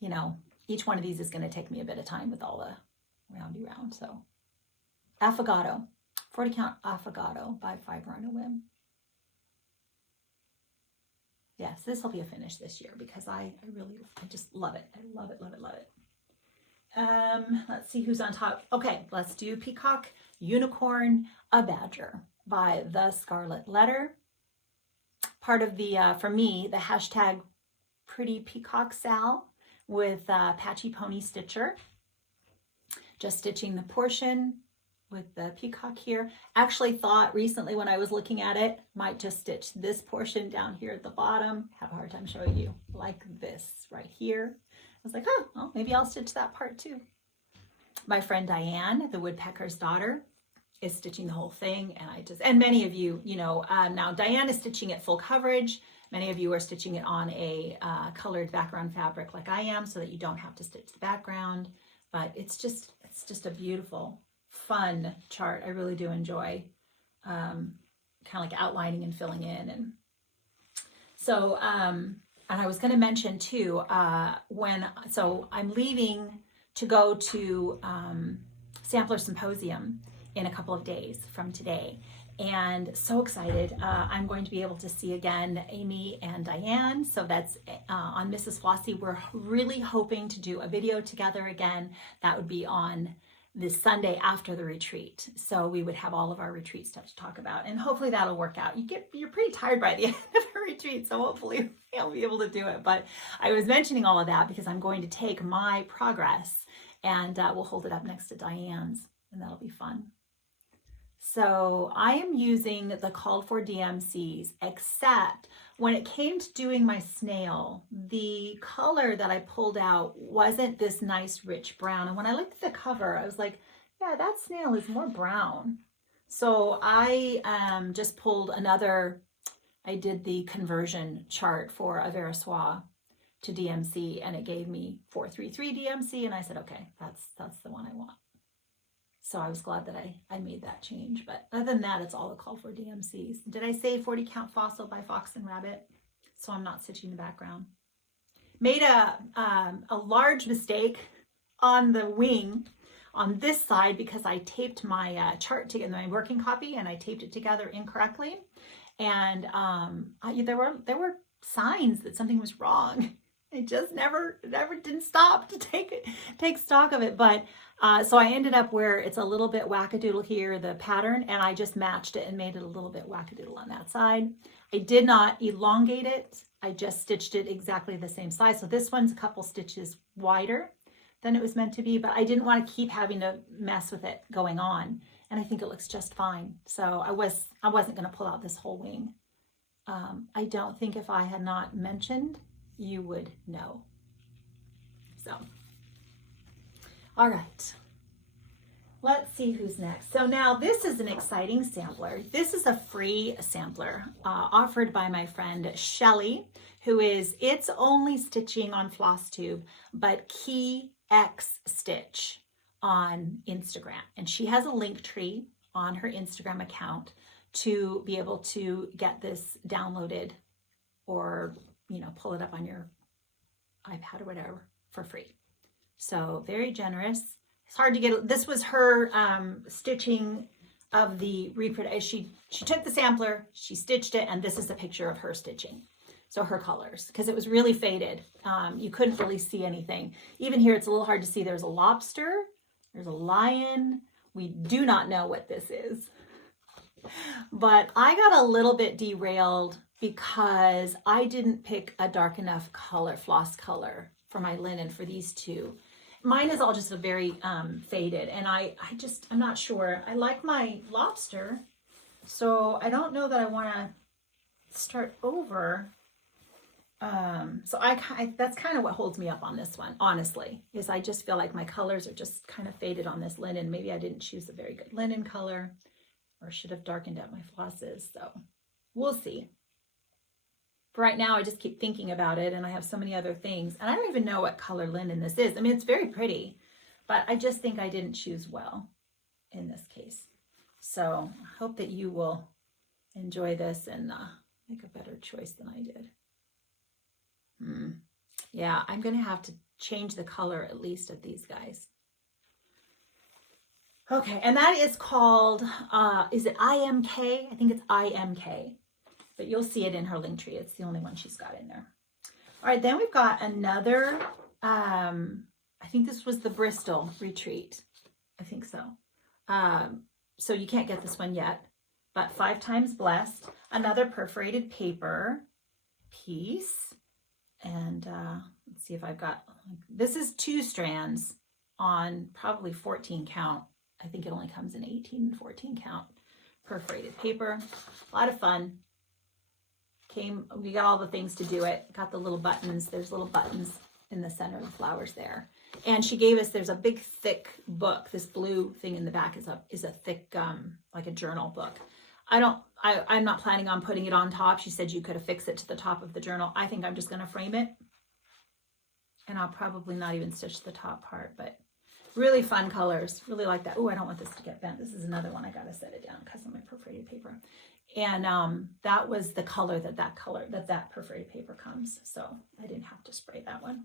you know, each one of these is going to take me a bit of time with all the roundy round. So Affogato, 40 count Affogato by Fiber on a Whim. Yes, this will be a finish this year because I just love it. I love it, love it, love it. Let's see who's on top. Okay, let's do Peacock Unicorn A Badger by The Scarlet Letter. Part of the, for me, the hashtag Pretty Peacock Sal with Patchy Pony Stitcher. Just stitching the portion with the peacock here. Actually thought recently when I was looking at it, might just stitch this portion down here at the bottom. Have a hard time showing you like this right here. I was like, oh, well, maybe I'll stitch that part too. My friend Diane, the woodpecker's daughter, is stitching the whole thing. And many of you, you know, now Diane is stitching it full coverage. Many of you are stitching it on a colored background fabric like I am so that you don't have to stitch the background. But it's just a beautiful, fun chart. I really do enjoy kind of like outlining and filling in. And so, and I was going to mention too, so I'm leaving to go to Sampler Symposium in a couple of days from today. And so excited. I'm going to be able to see again Amy and Diane. So that's on Mrs. Flossie. We're really hoping to do a video together again. That would be on this Sunday after the retreat. So we would have all of our retreat stuff to talk about, and hopefully that'll work out. You're pretty tired by the end of a retreat, so hopefully I'll be able to do it. But I was mentioning all of that because I'm going to take my progress and we'll hold it up next to Diane's, and that'll be fun. So I am using the called for DMCs, except when it came to doing my snail, the color that I pulled out wasn't this nice rich brown. And when I looked at the cover, I was like, yeah, that snail is more brown. So I just pulled I did the conversion chart for a Verissois to DMC, and it gave me 433 DMC. And I said, okay, that's the one I want. So I was glad that I made that change. But other than that, it's all the call for DMCs. Did I say 40 count Fossil by Fox and Rabbit? So I'm not stitching the background. Made a large mistake on the wing on this side because I taped my chart together, my working copy, and I taped it together incorrectly. And there were signs that something was wrong. I just never didn't stop to take stock of it. But so I ended up where it's a little bit wackadoodle here, the pattern, and I just matched it and made it a little bit wackadoodle on that side. I did not elongate it. I just stitched it exactly the same size. So this one's a couple stitches wider than it was meant to be, but I didn't want to keep having to mess with it going on. And I think it looks just fine. So I wasn't going to pull out this whole wing. I don't think if I had not mentioned, you would know. So, all right, let's see who's next. So now this is an exciting sampler. This is a free sampler offered by my friend Shelly, who is It's Only Stitching on Flosstube, but Key X Stitch on Instagram. And she has a link tree on her Instagram account to be able to get this downloaded or, you know, pull it up on your iPad or whatever for free. So very generous. It's hard to get. This was her stitching of the reproduction. She took the sampler, she stitched it, and this is a picture of her stitching. So her colors, because it was really faded. You couldn't really see anything. Even here, it's a little hard to see. There's a lobster, there's a lion. We do not know what this is. But I got a little bit derailed because I didn't pick a dark enough color, floss color for my linen for these two. Mine is all just a very faded, and I'm not sure. I like my lobster, so I don't know that I want to start over. So that's kind of what holds me up on this one, honestly, is I just feel like my colors are just kind of faded on this linen. Maybe I didn't choose a very good linen color, or should have darkened up my flosses. So we'll see. For right now, I just keep thinking about it, and I have so many other things, and I don't even know what color linen this is. I mean, it's very pretty, but I just think I didn't choose well in this case. So I hope that you will enjoy this and make a better choice than I did. Yeah, I'm going to have to change the color at least of these guys. Okay, and that is called, is it IMK? I think it's IMK, but you'll see it in her link tree. It's the only one she's got in there. All right, then we've got another, I think this was the Bristol Retreat. I think so. So you can't get this one yet, but 5 Times Blessed, another perforated paper piece. And let's see if I've got, this is 2 strands on probably 14 count. I think it only comes in 18 and 14 count perforated paper. A lot of fun. We got all the things to do it. Got the little buttons. There's little buttons in the center of the flowers there. And she gave us, there's a big thick book. This blue thing in the back is a thick, like a journal book. I'm not planning on putting it on top. She said you could affix it to the top of the journal. I think I'm just going to frame it. And I'll probably not even stitch the top part, but really fun colors. Really like that. Oh, I don't want this to get bent. This is another one. I got to set it down because of my perforated paper. And that was the color that perforated paper comes. So I didn't have to spray that one.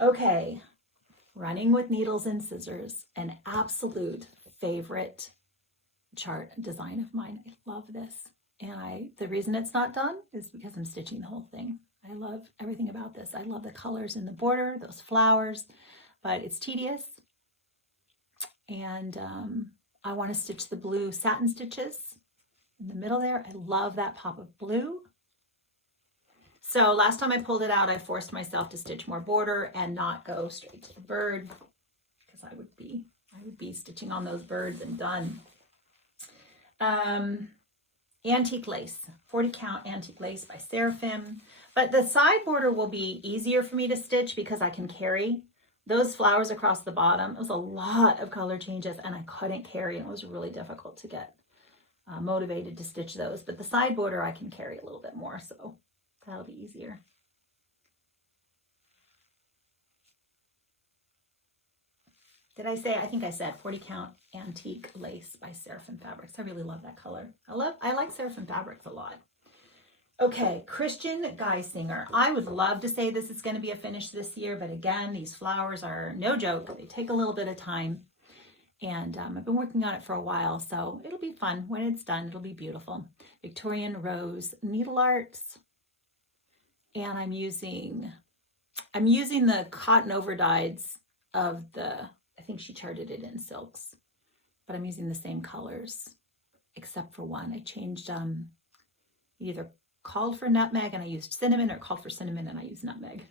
Okay. Running with Needles and Scissors, an absolute favorite chart design of mine. I love this. And the reason it's not done is because I'm stitching the whole thing. I love everything about this. I love the colors in the border, those flowers, but it's tedious. And I want to stitch the blue satin stitches in the middle there. I love that pop of blue. So last time I pulled it out, I forced myself to stitch more border and not go straight to the bird, because I would be stitching on those birds and done. Antique lace, 40 count antique lace by Seraphim. But the side border will be easier for me to stitch because I can carry those flowers across the bottom. It was a lot of color changes and I couldn't carry, and it was really difficult to get motivated to stitch those. But the side border I can carry a little bit more, so that'll be easier. Did I say? I think I said 40 count antique lace by Seraphim Fabrics. I really love that color. I like Seraphim Fabrics a lot. Okay, Christian Geisinger. I would love to say this is going to be a finish this year, but again, these flowers are no joke. They take a little bit of time, and I've been working on it for a while, so it'll be fun. When it's done, it'll be beautiful. Victorian Rose Needle Arts, and I'm using the cotton overdyes of the, I think she charted it in silks, but I'm using the same colors except for one. I changed, either called for nutmeg and I used cinnamon, or called for cinnamon and I used nutmeg.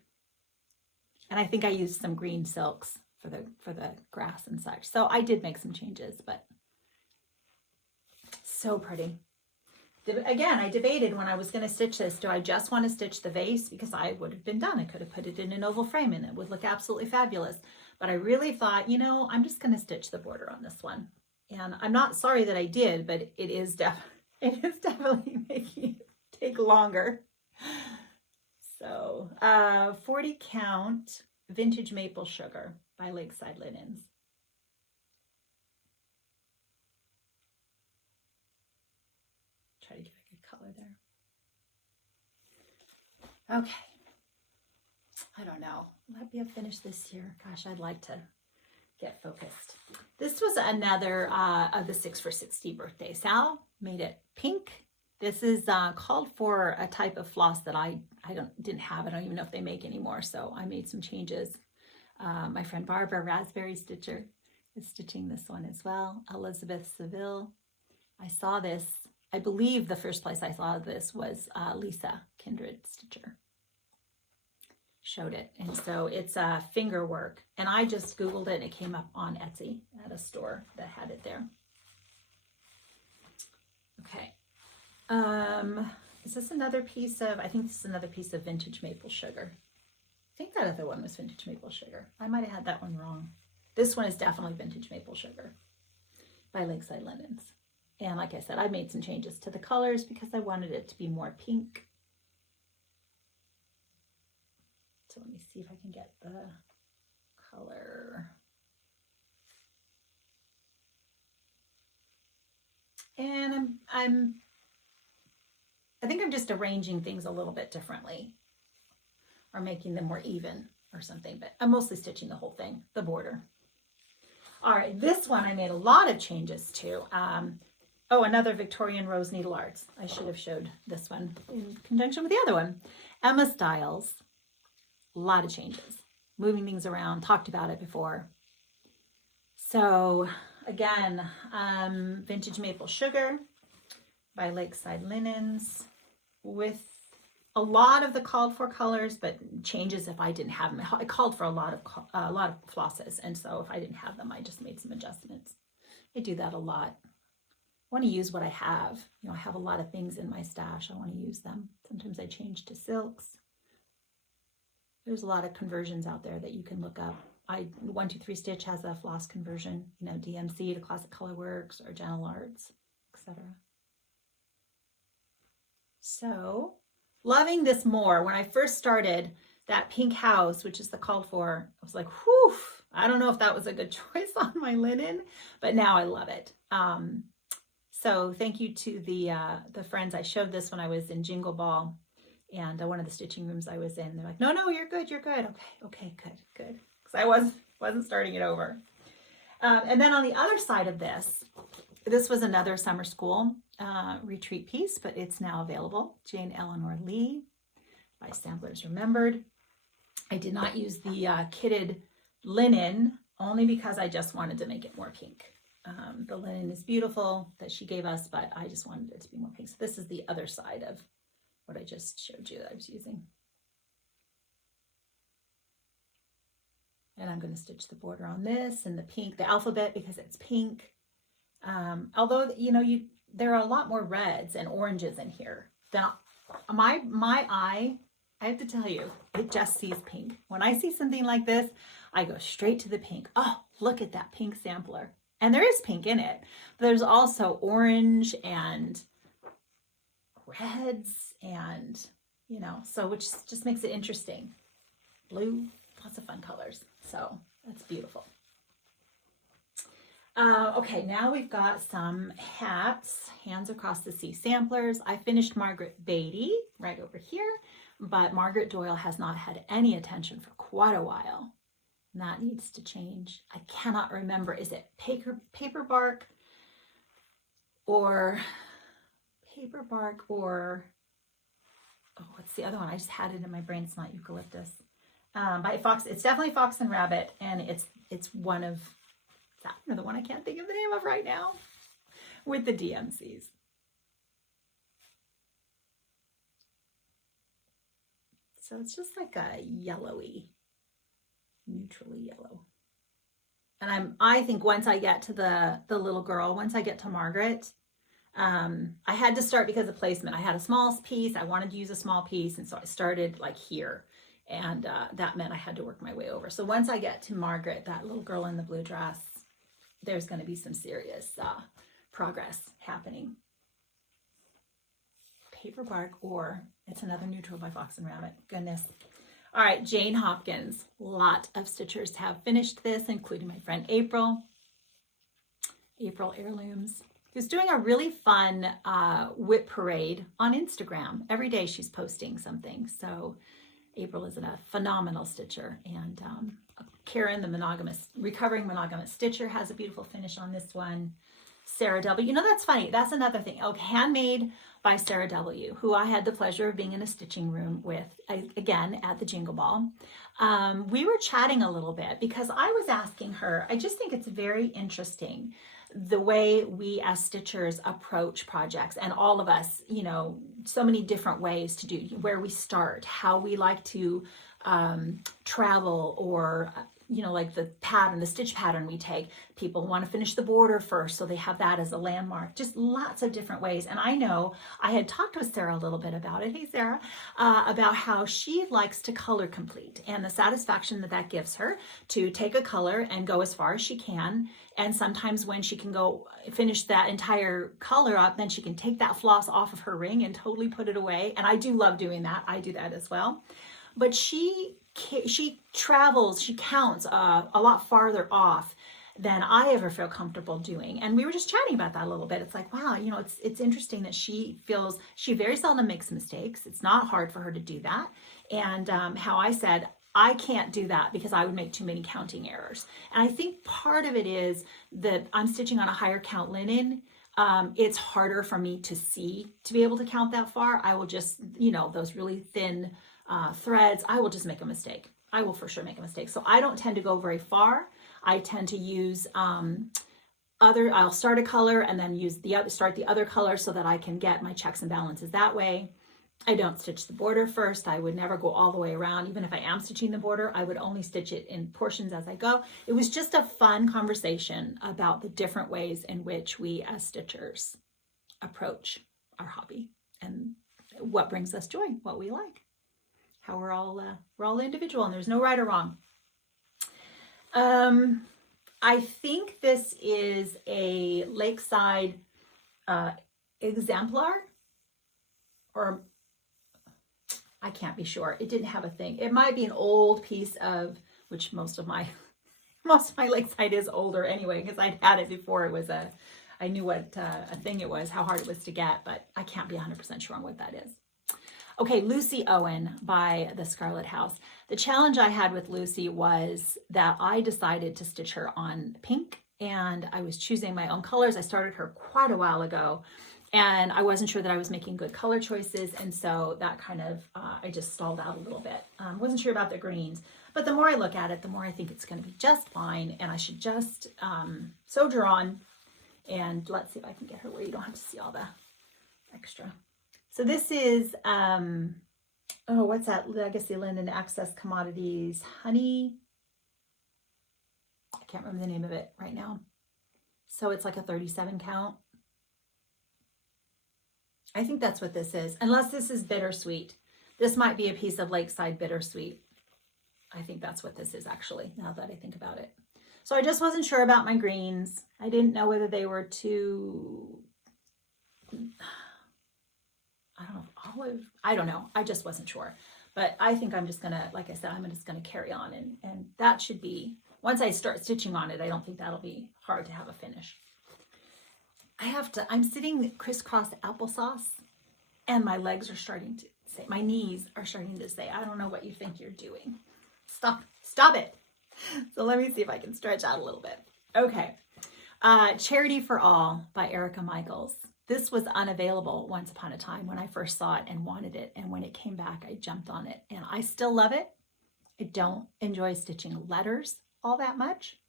And I think I used some green silks for the grass and such. So I did make some changes, but so pretty. Again, I debated when I was going to stitch this, do I just want to stitch the vase? Because I would have been done. I could have put it in an oval frame and it would look absolutely fabulous. But I really thought, you know, I'm just going to stitch the border on this one. And I'm not sorry that I did, but it is definitely making it take longer. So 40 count vintage maple sugar by Lakeside Linens. Try to get a good color there. Okay. I don't know. Will that be a finish this year? Gosh, I'd like to get focused. This was another of the 6 for 60 birthday. Sal made it pink. This is called for a type of floss that I didn't have. I don't even know if they make anymore. So I made some changes. My friend Barbara, Raspberry Stitcher, is stitching this one as well. Elizabeth Seville. I saw this, I believe the first place I saw this was Lisa, Kindred Stitcher. Showed it. And so it's finger work. And I just Googled it and it came up on Etsy at a store that had it there. Okay. Is this another piece of, I think this is another piece of vintage maple sugar. I think that other one was vintage maple sugar. I might have had that one wrong. This one is definitely vintage maple sugar by Lakeside Linens. And like I said, I made some changes to the colors because I wanted it to be more pink. So let me see if I can get the color. And I think I'm just arranging things a little bit differently or making them more even or something, but I'm mostly stitching the whole thing, the border. All right, this one I made a lot of changes to. Oh, another Victorian Rose Needle Arts. I should have showed this one in conjunction with the other one. Emma Styles, a lot of changes, moving things around, talked about it before. So again, vintage maple sugar by Lakeside Linens with a lot of the called for colors, but changes if I didn't have them. I called for a lot of flosses, and so if I didn't have them, I just made some adjustments. I do that a lot. I want to use what I have. You know, I have a lot of things in my stash. I want to use them. Sometimes I change to silks. There's a lot of conversions out there that you can look up. 123 Stitch has a floss conversion, you know, DMC to Classic Colorworks or Gentle Arts, etc. So, loving this more. When I first started that pink house, which is the called for, I was like, whew, I don't know if that was a good choice on my linen, but now I love it. So thank you to the friends. I showed this when I was in Jingle Ball and one of the stitching rooms I was in. They're like, no, you're good. Okay, good. Because I wasn't starting it over. And then on the other side of this was another summer school retreat piece, but it's now available. Jane Eleanor Lee by Samplers Remembered. I did not use the kitted linen only because I just wanted to make it more pink. The linen is beautiful that she gave us, but I just wanted it to be more pink. So this is the other side of what I just showed you that I was using. And I'm going to stitch the border on this and the pink, the alphabet, because it's pink. Although, you know, there are a lot more reds and oranges in here. Now, my eye, I have to tell you, it just sees pink. When I see something like this, I go straight to the pink. Oh, look at that pink sampler. And there is pink in it. But there's also orange and reds and, you know, so which just makes it interesting. Blue, lots of fun colors. So that's beautiful. Okay, now we've got some hats, Hands Across the Sea samplers. I finished Margaret Beatty right over here, but Margaret Doyle has not had any attention for quite a while. And that needs to change. I cannot remember, is it paper bark or oh, what's the other one? I just had it in my brain. It's not eucalyptus. By Fox, it's definitely Fox and Rabbit, and it's one of that one, or the one I can't think of the name of right now, with the DMCs. So it's just like a yellowy, neutrally yellow. And I think once I get to the little girl, once I get to Margaret, I had to start because of placement. I had a small piece. I wanted to use a small piece, and so I started like here. And that meant I had to work my way over. So once I get to Margaret, that little girl in the blue dress, there's going to be some serious progress happening. Paper bark, or it's another neutral by Fox and Rabbit. Goodness. All right, Jane Hopkins. A lot of stitchers have finished this, including my friend April. April Heirlooms, who's doing a really fun WIP parade on Instagram. Every day she's posting something. So April is a phenomenal stitcher, and Karen, the recovering monogamous stitcher, has a beautiful finish on this one. Sarah W. You know, that's funny. That's another thing. Oh, handmade by Sarah W., who I had the pleasure of being in a stitching room with, again, at the Jingle Ball. We were chatting a little bit because I was asking her, I just think it's very interesting the way we as stitchers approach projects, and all of us, you know, so many different ways to do, where we start, how we like to travel, or you know, like the stitch pattern we take. People want to finish the border first, so they have that as a landmark. Just lots of different ways. And I know I had talked with Sarah a little bit about it. Hey, Sarah, about how she likes to color complete, and the satisfaction that that gives her to take a color and go as far as she can. And sometimes when she can go finish that entire color up, then she can take that floss off of her ring and totally put it away. And I do love doing that. I do that as well. But she travels, she counts a lot farther off than I ever feel comfortable doing. And we were just chatting about that a little bit. It's like, wow, you know, it's interesting that she feels she very seldom makes mistakes. It's not hard for her to do that. And how I said, I can't do that because I would make too many counting errors. And I think part of it is that I'm stitching on a higher count linen. It's harder for me to see, to be able to count that far. I will just, you know, those really thin threads, I will just make a mistake. I will for sure make a mistake. So I don't tend to go very far. I tend to use I'll start a color and then start the other color so that I can get my checks and balances that way. I don't stitch the border first. I would never go all the way around. Even if I am stitching the border, I would only stitch it in portions as I go. It was just a fun conversation about the different ways in which we as stitchers approach our hobby and what brings us joy, what we like, how we're all individual, and there's no right or wrong. I think this is a Lakeside exemplar, or I can't be sure. It didn't have a thing. It might be an old piece of, which most of my Lakeside is older anyway, because I'd had it before it was I knew what a thing it was, how hard it was to get, but I can't be 100% sure on what that is. Okay, Lucy Owen by the Scarlet House. The challenge I had with Lucy was that I decided to stitch her on pink, and I was choosing my own colors. I started her quite a while ago, and I wasn't sure that I was making good color choices, and so that kind of, I just stalled out a little bit. Wasn't sure about the greens, but the more I look at it, the more I think it's going to be just fine, and I should just soldier on, and let's see if I can get her where you don't have to see all the extra. So this is, what's that? Legacy Linen Access Commodities Honey. I can't remember the name of it right now. So it's like a 37 count. I think that's what this is, unless this is Bittersweet. This might be a piece of Lakeside Bittersweet. I think that's what this is actually, now that I think about it. So I just wasn't sure about my greens. I didn't know whether they were too, I don't know, olive. I don't know. I just wasn't sure. But I think I'm just going to, like I said, I'm just going to carry on. And that should be, once I start stitching on it, I don't think that'll be hard to have a finish. I'm sitting crisscross applesauce, and my legs are starting to say, my knees are starting to say, I don't know what you think you're doing. Stop it. So let me see if I can stretch out a little bit. Okay. Charity for All by Erica Michaels. This was unavailable once upon a time when I first saw it and wanted it. And when it came back, I jumped on it, and I still love it. I don't enjoy stitching letters all that much,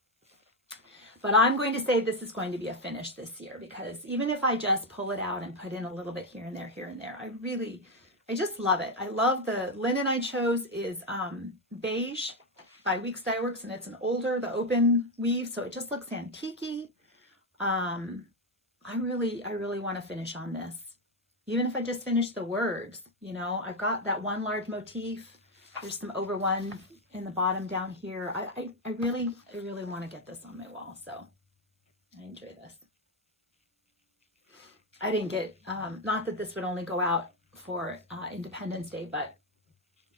but I'm going to say this is going to be a finish this year, because even if I just pull it out and put in a little bit here and there, I just love it. I love the linen I chose is Beige by Weeks Dye Works, and it's the open weave, so it just looks antique-y. I really want to finish on this. Even if I just finish the words, you know, I've got that one large motif. There's some over one in the bottom down here. I really want to get this on my wall, so I enjoy this. I didn't get, not that this would only go out for Independence Day, but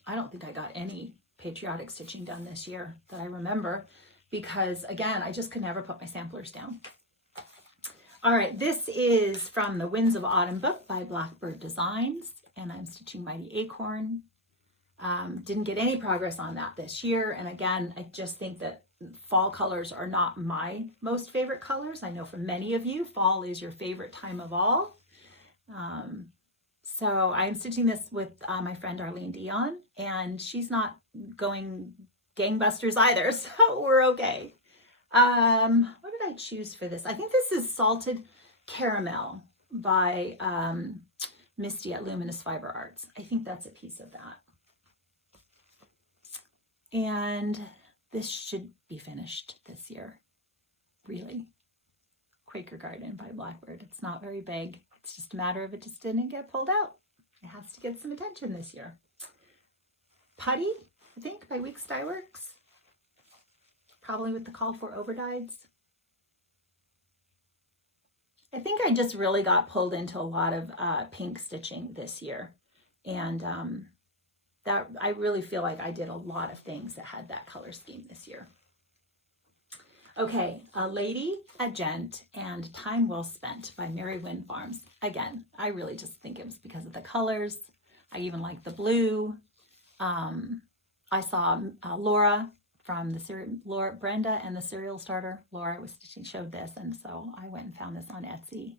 I don't think I got any patriotic stitching done this year that I remember, because again, I just could never put my samplers down. All right, this is from the Winds of Autumn book by Blackbird Designs, and I'm stitching Mighty Acorn. Didn't get any progress on that this year. And again, I just think that fall colors are not my most favorite colors. I know for many of you, fall is your favorite time of all. So I'm stitching this with my friend Darlene D'Eon, and she's not going gangbusters either, so we're okay. What did I choose for this? I think this is Salted Caramel by Misty at Luminous Fiber Arts. I think that's a piece of that. And this should be finished this year, really. Quaker Garden by Blackbird. It's not very big. It's just a matter of it just didn't get pulled out. It has to get some attention this year. Putty, I think, by Weeks Dye Works. Probably with the call for overdyes. I think I just really got pulled into a lot of pink stitching this year. And that I really feel like I did a lot of things that had that color scheme this year. Okay, A Lady, a Gent, and Time Well Spent by Mary Wynn Farms. Again, I really just think it was because of the colors. I even like the blue. I saw Laura from the Brenda and the Cereal Starter. Laura was stitching, showed this, and so I went and found this on Etsy.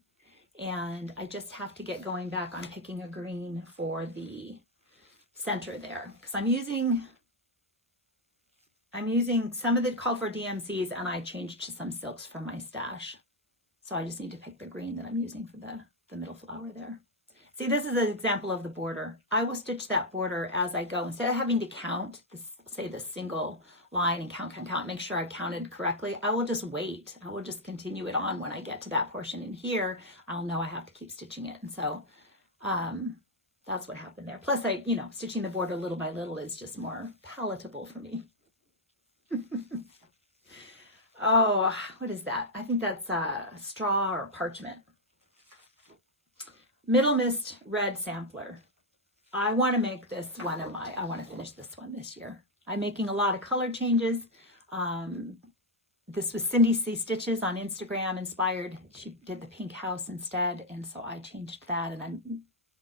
And I just have to get going back on picking a green for the center there, because I'm using some of the called for DMCs, and I changed to some silks from my stash. So I just need to pick the green that I'm using for the middle flower there. See, this is an example of the border. I will stitch that border as I go. Instead of having to count, say the single line and count, make sure I counted correctly, I will just wait. I will just continue it on when I get to that portion in here. I'll know I have to keep stitching it. And so that's what happened there. Plus, stitching the border little by little is just more palatable for me. Oh, what is that? I think that's straw or parchment. Middle Mist Red Sampler. I want to make this one of I want to finish this one this year. I'm making a lot of color changes. This was Cindy C. Stitches on Instagram inspired. She did the pink house instead, and so I changed that. And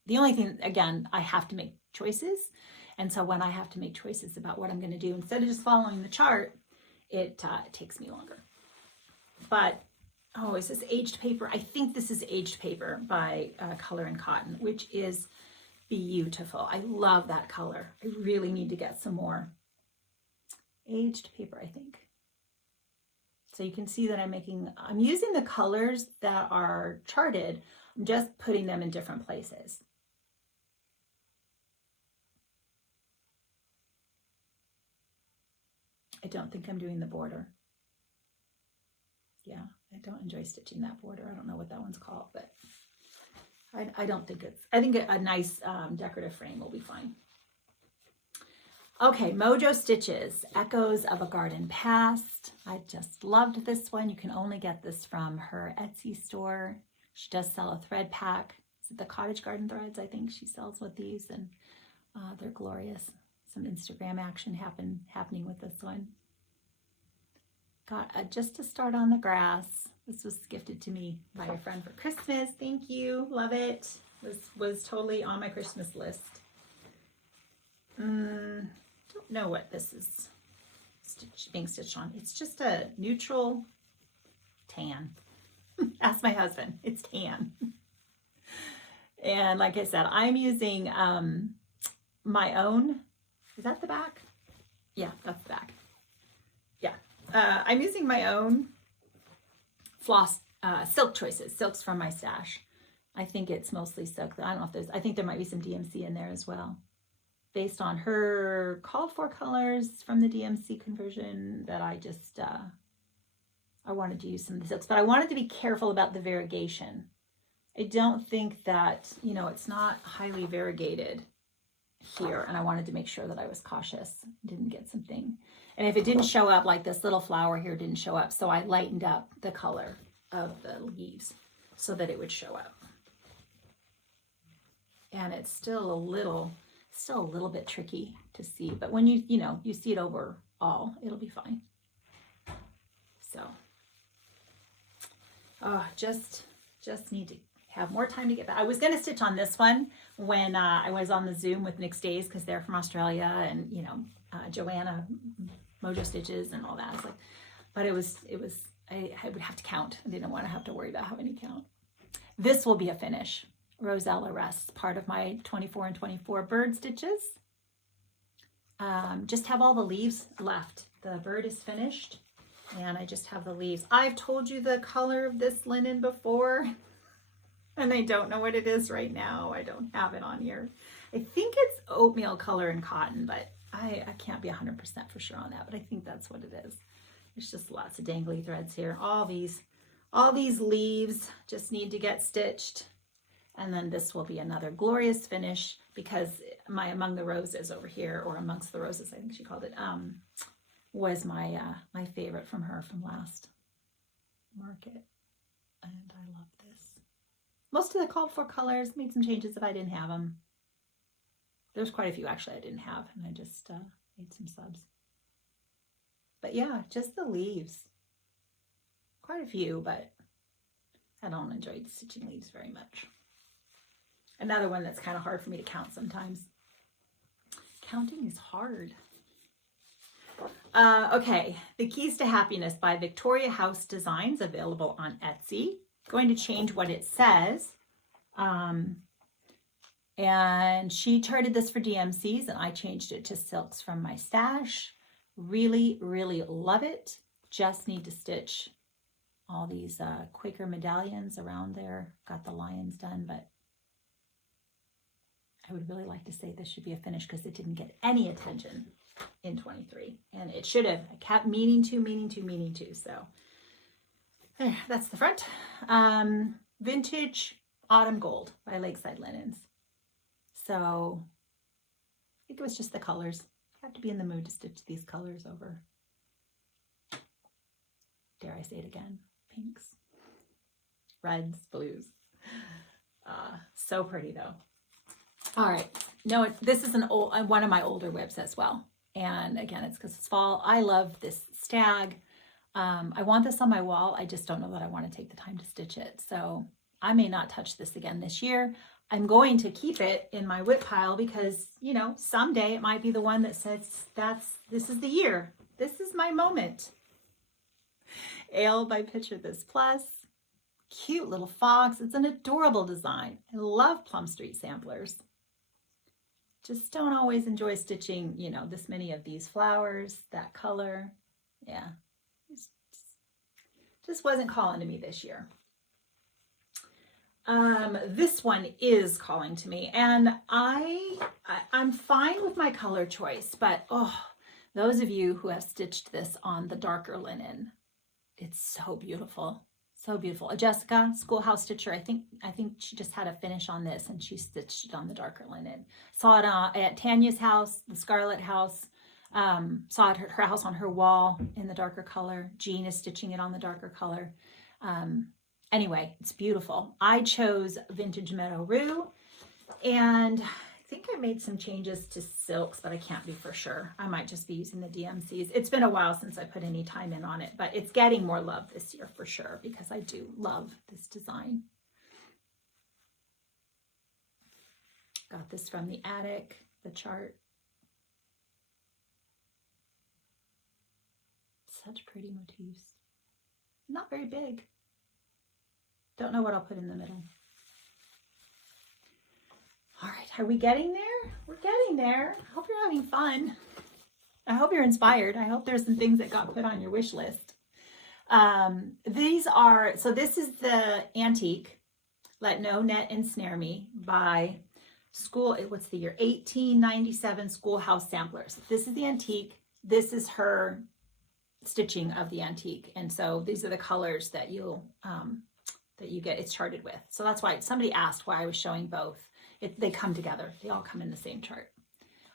the only thing, again, I have to make choices. And so when I have to make choices about what I'm going to do, instead of just following the chart, it takes me longer. But, oh, is this Aged Paper? I think this is Aged Paper by Color and Cotton, which is beautiful. I love that color. I really need to get some more. Aged Paper, I think. So you can see that I'm using the colors that are charted. I'm just putting them in different places. I don't think I'm doing the border. Yeah, I don't enjoy stitching that border. I don't know what that one's called, but I don't think I think a nice decorative frame will be fine. Okay, Mojo Stitches, Echoes of a Garden Past. I just loved this one. You can only get this from her Etsy store. She does sell a thread pack. Is it the Cottage Garden Threads? I think she sells with these, and they're glorious. Some Instagram action happening with this one. Got Just to Start on the Grass. This was gifted to me by a friend for Christmas. Thank you. Love it. This was totally on my Christmas list. Don't know what this is being stitched on. It's just a neutral tan. Ask my husband. It's tan. And like I said, I'm using my own. Is that the back? Yeah, that's the back. Yeah. I'm using my own silk choices, silks from my stash. I think it's mostly silk. I don't know if I think there might be some DMC in there as well. Based on her called for colors from the DMC conversion that I just, I wanted to use some of the silks, but I wanted to be careful about the variegation. I don't think that, it's not highly variegated here, and I wanted to make sure that I was cautious, didn't get something. And if it didn't show up, like this little flower here didn't show up, so I lightened up the color of the leaves so that it would show up. And it's still a little bit tricky to see, but when you see it overall, it'll be fine. So, just need to have more time to get back. I was going to stitch on this one, when I was on the Zoom with Nick Stays, because they're from Australia, and you know, Joanna, Mojo Stitches and all that. I was like, but I would have to count. I didn't want to have to worry about having to count. This will be a finish. Rosella rests, part of my 24 and 24 bird stitches. Just have all the leaves left. The bird is finished and I just have the leaves. I've told you the color of this linen before and I don't know what it is right now. I don't have it on here. I think it's oatmeal color and cotton, but I can't be 100% for sure on that, but I think that's what it is. There's just lots of dangly threads here. All these leaves just need to get stitched. And then this will be another glorious finish, because my Among the Roses over here, or Amongst the Roses, I think she called it, was my my favorite from her from last market. And I love this. Most of the called for colors, made some changes if I didn't have them. There's quite a few actually I didn't have, and I just made some subs. But yeah, just the leaves. Quite a few, but I don't enjoy stitching leaves very much. Another one that's kind of hard for me to count sometimes. Counting is hard. Okay, The Keys to Happiness by Victoria House Designs, available on Etsy. Going to change what it says. And she charted this for DMCs, and I changed it to silks from my stash. Really, really love it. Just need to stitch all these Quaker medallions around there. Got the lions done, but I would really like to say this should be a finish because it didn't get any attention in 23, and it should have. I kept meaning to. So there, that's the front. Vintage Autumn Gold by Lakeside Linens. So I think it was just the colors. You have to be in the mood to stitch these colors over, dare I say it again, pinks, reds, blues. So pretty though. All right, no, this is an old one of my older WIPs as well. And again, it's because it's fall. I love this stag. I want this on my wall. I just don't know that I want to take the time to stitch it. So I may not touch this again this year. I'm going to keep it in my WIP pile because, you know, someday it might be the one that says this is the year. This is my moment. Ale by Picture This Plus. Cute little fox. It's an adorable design. I love Plum Street samplers. Just don't always enjoy stitching, you know, this many of these flowers, that color. Yeah, just wasn't calling to me this year. This one is calling to me, and I'm fine with my color choice, but oh, those of you who have stitched this on the darker linen, it's so beautiful. So beautiful. Jessica, Schoolhouse Stitcher, I think she just had a finish on this and she stitched it on the darker linen. Saw it at Tanya's house, the Scarlet house. Saw it at her house on her wall in the darker color. Jean is stitching it on the darker color. Anyway, it's beautiful. I chose Vintage Meadow Rue, and I think I made some changes to silks, but I can't be for sure. I might just be using the DMCs. It's been a while since I put any time in on it, but it's getting more love this year for sure because I do love this design. Got this from the attic, the chart. Such pretty motifs. Not very big. Don't know what I'll put in the middle. All right, are we getting there? We're getting there. I hope you're having fun. I hope you're inspired. I hope there's some things that got put on your wish list. So this is the antique, Let No Net Ensnare Me by what's the year? 1897 Schoolhouse Samplers. This is the antique. This is her stitching of the antique. And so these are the colors that you get, it's charted with. So that's why somebody asked why I was showing both. They come together. They all come in the same chart.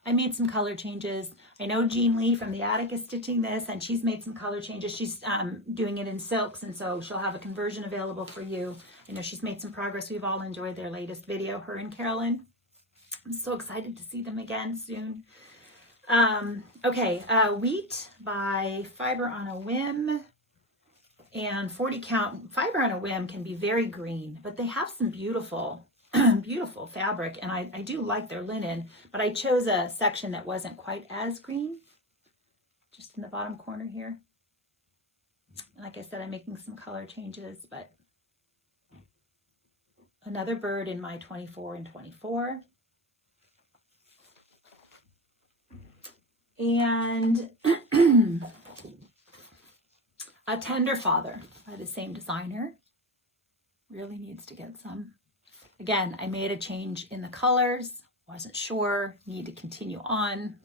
I made some color changes. I know Jean Lee from the attic is stitching this, and she's made some color changes. She's doing it in silks, and so she'll have a conversion available for you. I know she's made some progress. We've all enjoyed their latest video, her and Carolyn. I'm so excited to see them again soon. Okay, Wheat by Fiber on a Whim. And 40 count. Fiber on a Whim can be very green, but they have some beautiful beautiful fabric, and I do like their linen, but I chose a section that wasn't quite as green, just in the bottom corner here. Like I said, I'm making some color changes, but another bird in my 24 and 24. And a Tender Father by the same designer. Really needs to get some. Again, I made a change in the colors. Wasn't sure. Need to continue on.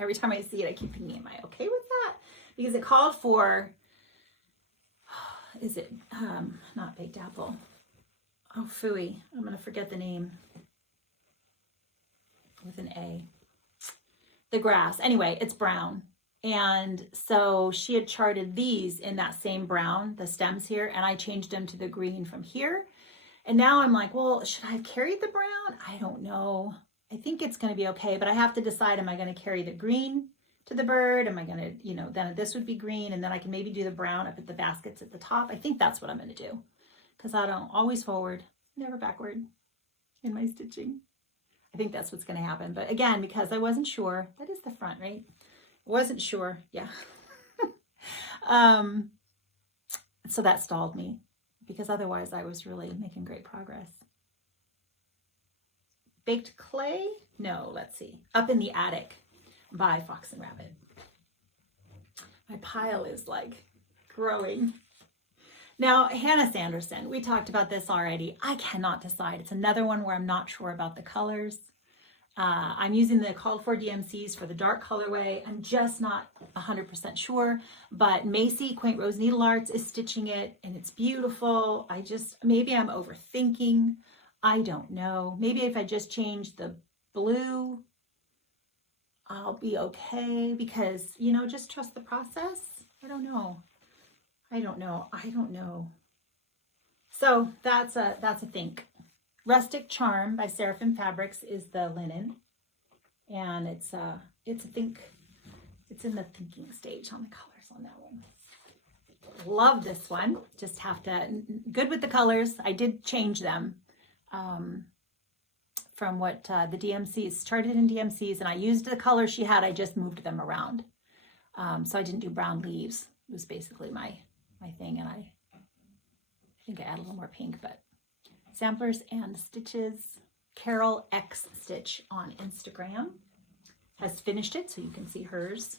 Every time I see it, I keep thinking, am I okay with that? Because it called for, is it not baked apple? Oh, phooey. I'm going to forget the name. With an A. The grass. Anyway, it's brown. And so she had charted these in that same brown, the stems here, and I changed them to the green from here. And now I'm like, well, should I have carried the brown? I don't know. I think it's going to be okay, but I have to decide, am I going to carry the green to the bird? Am I going to, you know, then this would be green, and then I can maybe do the brown up at the baskets at the top. I think that's what I'm going to do, because I don't always forward, never backward in my stitching. I think that's what's going to happen. But again, because I wasn't sure, that is the front, right? Wasn't sure. Yeah. So that stalled me, because otherwise I was really making great progress. Baked Clay? No, let's see. Up in the Attic by Fox and Rabbit. My pile is like growing. Now, Hannah Sanderson, we talked about this already. I cannot decide. It's another one where I'm not sure about the colors. I'm using the called for DMCs for the dark colorway. I'm just not 100% sure, but Macy, Quaint Rose Needle Arts, is stitching it, and it's beautiful. Maybe I'm overthinking. I don't know. Maybe if I just change the blue, I'll be okay, because, you know, just trust the process. I don't know. So that's a think. Rustic Charm by Seraphim Fabrics is the linen, and it's a think. It's in the thinking stage on the colors on that one. Love this one. Just have to, good with the colors. I did change them from what the DMCs started in DMCs, and I used the colors she had. I just moved them around. So I didn't do brown leaves. It was basically my thing, and I think I add a little more pink, but samplers and stitches. Carol X Stitch on Instagram has finished it, so you can see hers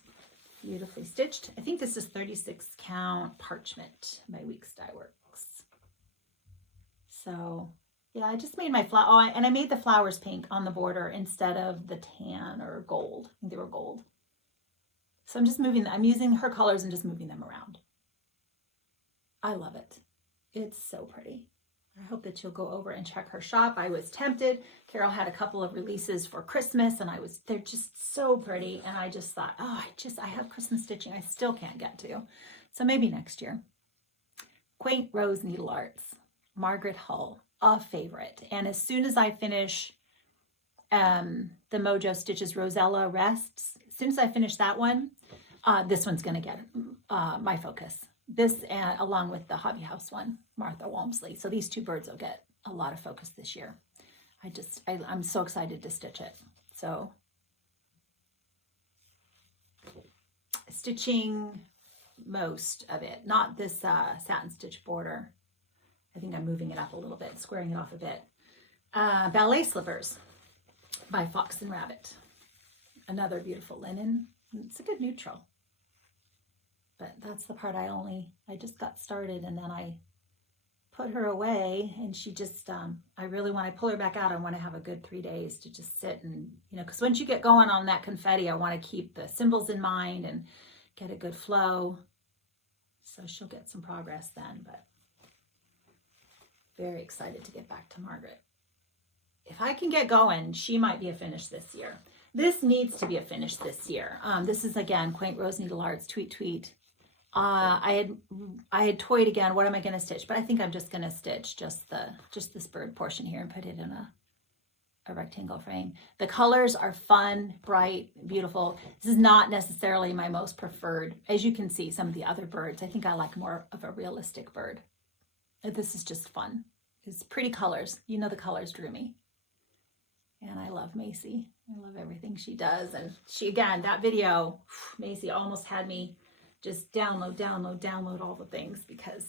beautifully stitched. I think this is 36 count parchment by Weeks Dye Works. So yeah, I just made my flower, and I made the flowers pink on the border instead of the tan or gold. I think they were gold. So I'm using her colors and just moving them around. I love it. It's so pretty. I hope that you'll go over and check her shop. I was tempted. Carol had a couple of releases for Christmas, and they're just so pretty. And I just thought, oh, I have Christmas stitching I still can't get to. So maybe next year. Quaint Rose Needle Arts, Margaret Hull, a favorite. And as soon as I finish the Mojo Stitches Rosella Rests, as soon as I finish that one, this one's going to get my focus. This along with the Hobby House one, Martha Walmsley. So these two birds will get a lot of focus this year. I'm so excited to stitch it. So stitching most of it, not this satin stitch border. I think I'm moving it up a little bit, squaring it off a bit. Ballet Slippers by Fox and Rabbit. Another beautiful linen. It's a good neutral. But that's the part I just got started, and then I put her away, and she just, when I pull her back out, I want to have a good 3 days to just sit and, because once you get going on that confetti, I want to keep the symbols in mind and get a good flow. So she'll get some progress then, but very excited to get back to Margaret. If I can get going, she might be a finish this year. This needs to be a finish this year. This is, again, Quaint Rose Needle Arts, Tweet Tweet. I had toyed again, what am I going to stitch? But I think I'm just going to stitch just this bird portion here and put it in a rectangle frame. The colors are fun, bright, beautiful. This is not necessarily my most preferred. As you can see, some of the other birds, I think I like more of a realistic bird. This is just fun. is pretty colors. You know, the colors drew me. And I love Macy. I love everything she does. And she, again, that video, Macy almost had me just download all the things because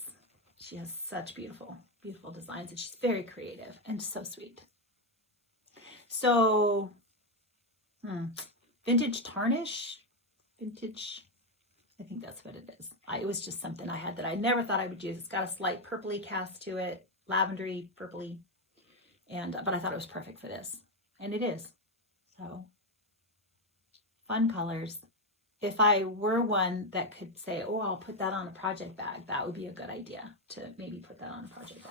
she has such beautiful, beautiful designs, and she's very creative and so sweet. So, vintage tarnish, vintage, I think that's what it is. It was just something I had that I never thought I would use. It's got a slight purpley cast to it, lavendery, purpley, but I thought it was perfect for this, and it is. So, fun colors. If I were one that could say, oh, I'll put that on a project bag, that would be a good idea to maybe put that on a project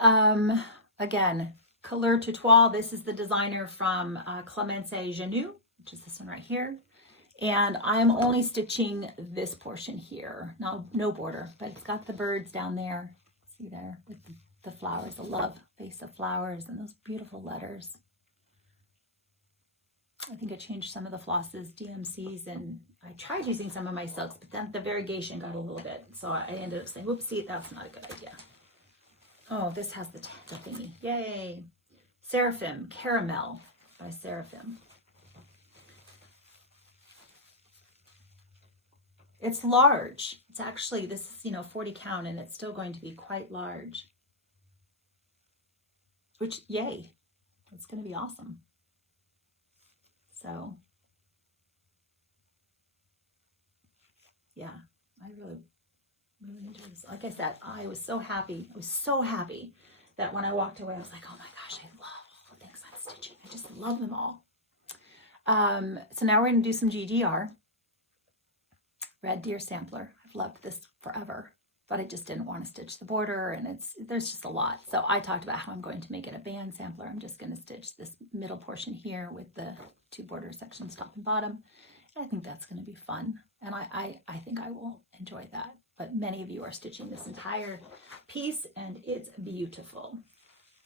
bag. Again, Couleur Tutoile. This is the designer from Clemence Genoux, which is this one right here. And I'm only stitching this portion here. Now, no border, but it's got the birds down there. See there with the flowers, the love vase of flowers and those beautiful letters. I think I changed some of the flosses, DMCs, and I tried using some of my silks, but then the variegation got a little bit. So I ended up saying, whoopsie, that's not a good idea. Oh, this has the thingy. Yay. Seraphim, Caramel by Seraphim. It's large. It's actually, this is, 40 count, and it's still going to be quite large. Which, yay. It's going to be awesome. So, yeah, I really enjoyed this. Like I said, I was so happy. I was so happy that when I walked away, I was like, oh my gosh, I love all the things I'm stitching. I just love them all. So now we're going to do some GGR. Red Deer Sampler. I've loved this forever, but I just didn't want to stitch the border, and there's just a lot. So I talked about how I'm going to make it a band sampler. I'm just going to stitch this middle portion here with the 2 border sections, top and bottom. And I think that's going to be fun, and I think I will enjoy that. But many of you are stitching this entire piece, and it's beautiful.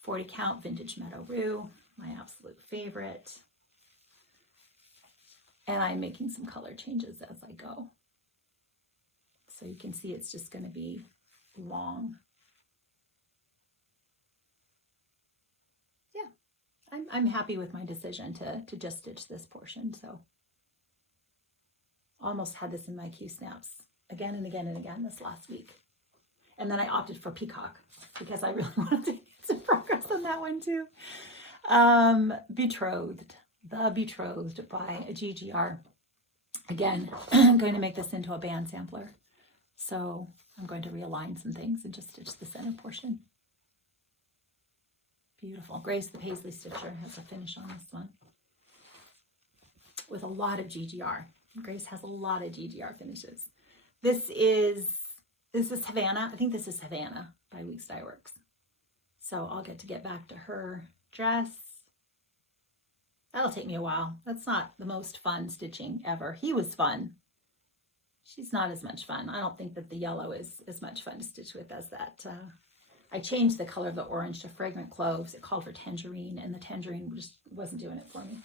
40 count vintage Meadow Rue, my absolute favorite. And I'm making some color changes as I go. So you can see it's just going to be long. Yeah, I'm happy with my decision to just stitch this portion. So almost had this in my Q snaps again and again and again this last week. And then I opted for Peacock because I really wanted to get some progress on that one too. Betrothed, The Betrothed by a GGR. Again, I'm going to make this into a band sampler. So I'm going to realign some things and just stitch the center portion. Beautiful. Grace the Paisley Stitcher has a finish on this one with a lot of GGR. Grace has a lot of GGR finishes. This is Havana. I think this is Havana by Weeks Dye Works. So I'll get back to her dress. That'll take me a while. That's not the most fun stitching ever. He was fun. She's not as much fun. I don't think that the yellow is as much fun to stitch with as that. I changed the color of the orange to Fragrant Cloves. It called for Tangerine, and the Tangerine just wasn't doing it for me.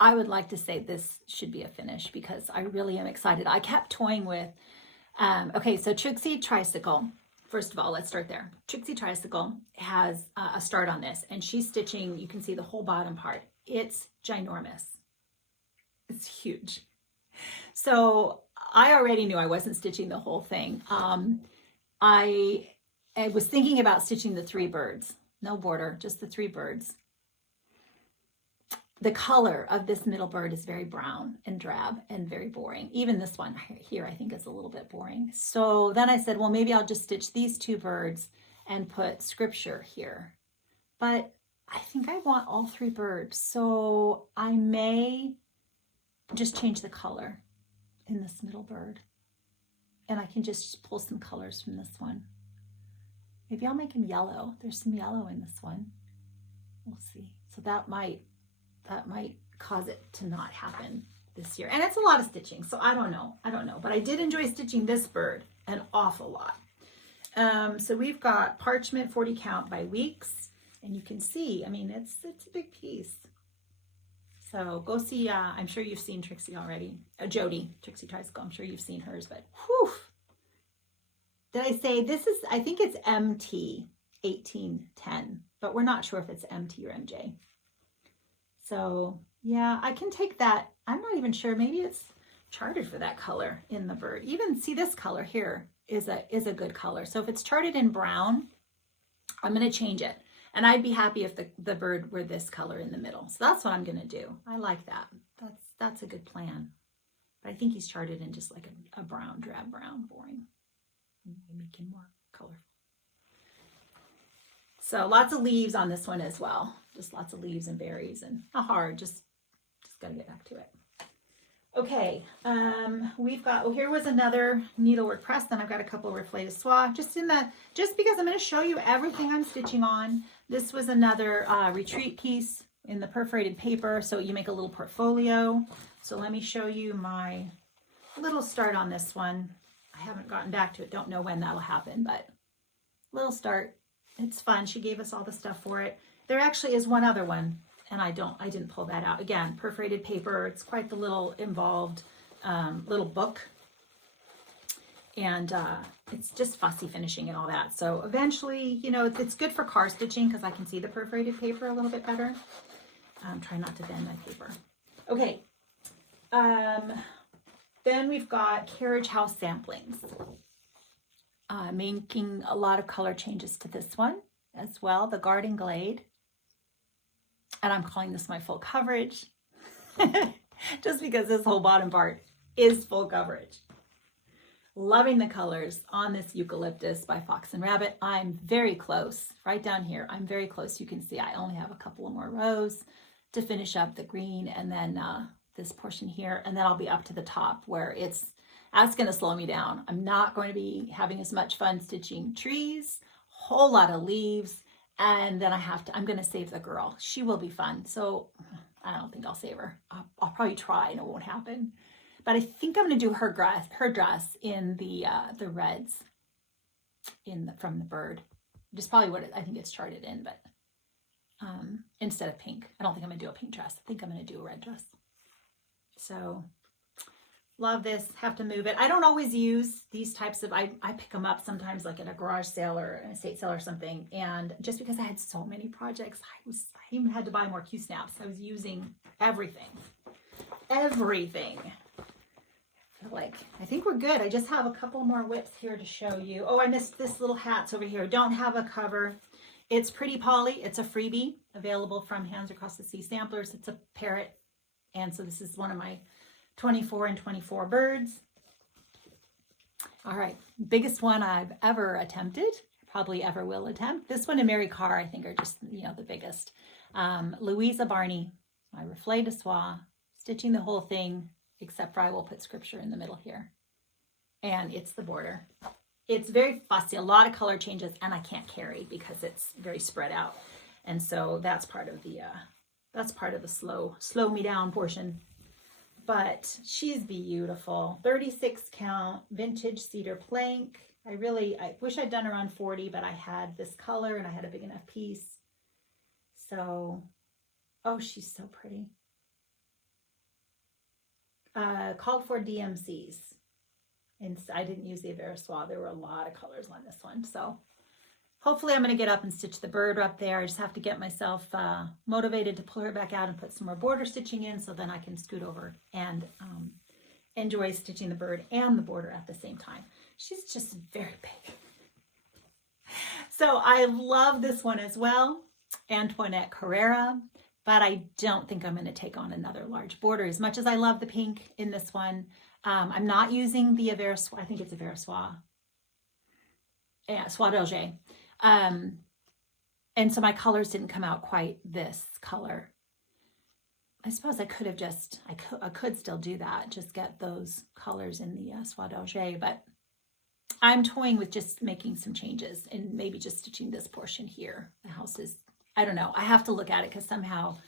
I would like to say this should be a finish because I really am excited. I kept toying with, okay, so Trixie Tricycle. First of all, let's start there. Trixie Tricycle has a start on this, and she's stitching, you can see the whole bottom part. It's ginormous. It's huge. So I already knew I wasn't stitching the whole thing. I was thinking about stitching the 3 birds. No border, just the 3 birds. The color of this middle bird is very brown and drab and very boring. Even this one here, I think is a little bit boring. So then I said, well, maybe I'll just stitch these 2 birds and put scripture here. But I think I want all 3 birds. So I may just change the color in this middle bird. And I can just pull some colors from this one. Maybe I'll make him yellow. There's some yellow in this one. We'll see. So that might cause it to not happen this year. And it's a lot of stitching, so I don't know. But I did enjoy stitching this bird an awful lot. So we've got Parchment 40 count by Weeks. And you can see, I mean, it's a big piece. So go see, I'm sure you've seen Trixie already. Jody, Trixie Tricycle, I'm sure you've seen hers, but whew, did I say this is, I think it's MT 1810, but we're not sure if it's MT or MJ. So yeah, I can take that. I'm not even sure. Maybe it's charted for that color in the bird. Even see this color here is a good color. So if it's charted in brown, I'm going to change it. And I'd be happy if the bird were this color in the middle. So that's what I'm going to do. I like that. That's a good plan. But I think he's charted in just like a brown, drab brown, boring. Make him more colorful. So lots of leaves on this one as well. Just lots of leaves and berries and not hard. Just got to get back to it. Okay, we've got, here was another needlework press. Then I've got a couple of reflets de soie. Just because I'm going to show you everything I'm stitching on. This was another retreat piece in the perforated paper. So you make a little portfolio. So let me show you my little start on this one. I haven't gotten back to it. Don't know when that'll happen, but little start. It's fun. She gave us all the stuff for it. There actually is one other one, and I didn't pull that out. Again, perforated paper. It's quite the little involved little book. And it's just fussy finishing and all that. So eventually, you know, it's good for car stitching because I can see the perforated paper a little bit better. Try not to bend my paper. Okay. Then we've got carriage house samplings. Making a lot of color changes to this one as well, the Garden Glade. And I'm calling this my full coverage just because this whole bottom part is full coverage. Loving the colors on this Eucalyptus by Fox and Rabbit. I'm very close, right down here. I'm very close. You can see I only have a couple of more rows to finish up the green and then this portion here. And then I'll be up to the top where that's going to slow me down. I'm not going to be having as much fun stitching trees, whole lot of leaves. And then I'm going to save the girl. She will be fun. So I don't think I'll save her. I'll probably try and it won't happen. But I think I'm going to do her dress in the reds from the bird. Which is probably what I think it's charted in, but instead of pink. I don't think I'm going to do a pink dress. I think I'm going to do a red dress. So love this. Have to move it. I don't always use these types of, I pick them up sometimes like at a garage sale or an estate sale or something. And just because I had so many projects, I even had to buy more Q-snaps. I was using everything. I think we're good. I just have a couple more WIPs here to show you. Oh, I missed this little hats over here. Don't have a cover. It's Pretty Polly. It's a freebie available from Hands Across the Sea Samplers. It's a parrot. And so this is one of my 24 and 24 birds. All right, biggest one I've ever attempted, probably ever will attempt. This one and Mary Carr, I think, are just, you know, the biggest. Louisa Barney, my reflet de soie, stitching the whole thing, except for I will put scripture in the middle here. And it's the border. It's very fussy, a lot of color changes, and I can't carry because it's very spread out. And so that's part of the slow me down portion. But she's beautiful. 36 count vintage cedar plank. I wish I'd done around 40, but I had this color and I had a big enough piece. So, oh, she's so pretty. Called for DMCs. And I didn't use the Avera Soie. There were a lot of colors on this one. So hopefully I'm going to get up and stitch the bird up there. I just have to get myself motivated to pull her back out and put some more border stitching in so then I can scoot over and enjoy stitching the bird and the border at the same time. She's just very big. So I love this one as well, Antoinette Carrera, but I don't think I'm going to take on another large border as much as I love the pink in this one. I'm not using the Avera Soie. I think it's Avera Soie. Yeah, Soie d'Alger. And so my colors didn't come out quite this color. I suppose I could have I could still do that, just get those colors in the Soie d'Alger, but I'm toying with just making some changes and maybe just stitching this portion here. The house is, I don't know. I have to look at it because somehow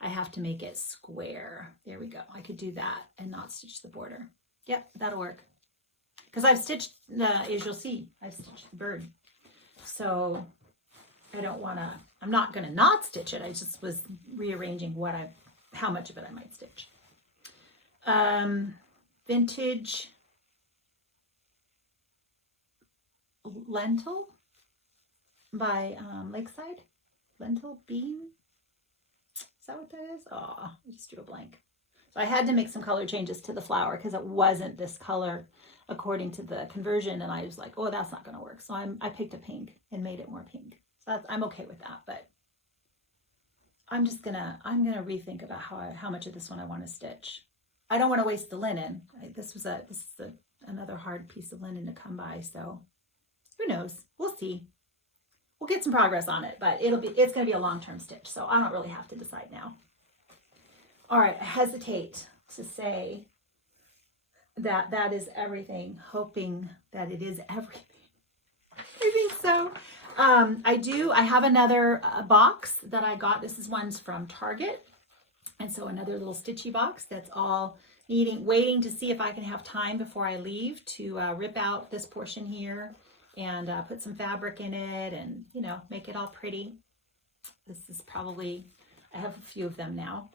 I have to make it square. There we go. I could do that and not stitch the border. Yep, that'll work. Because I've stitched, as you'll see, I've stitched the bird. So I don't want to, I'm not going to not stitch it. I just was rearranging how much of it I might stitch. Vintage Lentil by Lakeside. Lentil bean. Is that what that is? Oh, I just drew a blank. So I had to make some color changes to the flower because it wasn't this color according to the conversion, and I was like, oh, that's not going to work. So I picked a pink and made it more pink. So I'm okay with that, but I'm gonna rethink about how much of this one I want to stitch. I don't want to waste the linen. This is another hard piece of linen to come by, so who knows? We'll see. We'll get some progress on it, but it's going to be a long-term stitch, so I don't really have to decide now. All right, I hesitate to say that is everything, hoping that it is everything. I think so. I have another box that I got. This is one's from Target. And so another little stitchy box that's all waiting to see if I can have time before I leave to rip out this portion here and put some fabric in it and, you know, make it all pretty. This is probably, I have a few of them now.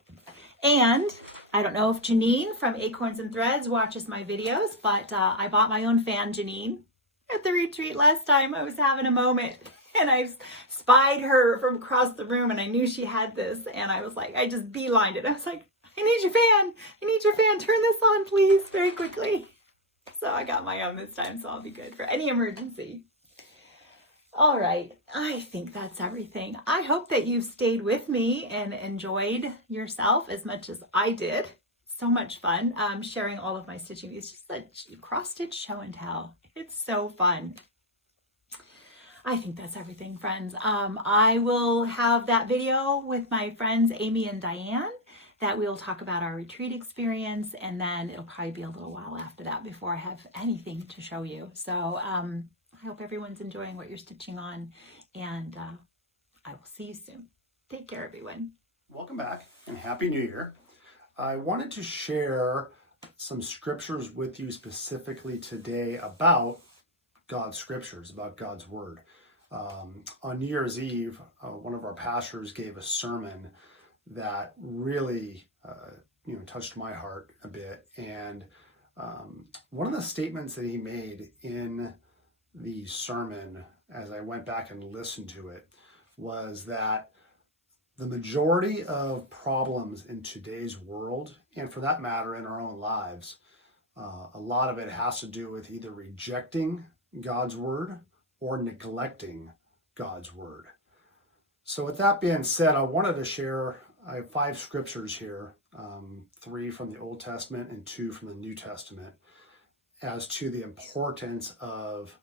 And I don't know if Janine from Acorns and Threads watches my videos, but I bought my own fan, Janine. At the retreat last time, I was having a moment and I spied her from across the room and I knew she had this and I was like, I just beelined it. I was like, I need your fan. I need your fan. Turn this on, please, very quickly. So I got my own this time, so I'll be good for any emergency. All right, I think that's everything. I hope that you've stayed with me and enjoyed yourself as much as I did. So much fun sharing all of my stitching. It's just a cross-stitch show and tell. It's so fun. I think that's everything, friends. I will have that video with my friends Amy and Diane that we'll talk about our retreat experience, and then it'll probably be a little while after that before I have anything to show you. So I hope everyone's enjoying what you're stitching on, and I will see you soon. Take care, everyone. Welcome back and Happy New Year. I wanted to share some scriptures with you specifically today about God's scriptures, about God's word. On New Year's Eve, one of our pastors gave a sermon that really touched my heart a bit. And one of the statements that he made in the sermon, as I went back and listened to it, was that the majority of problems in today's world, and for that matter in our own lives, a lot of it has to do with either rejecting God's word or neglecting God's word. So with that being said, I wanted to share, I have 5 scriptures here, 3 from the Old Testament and 2 from the New Testament, as to the importance of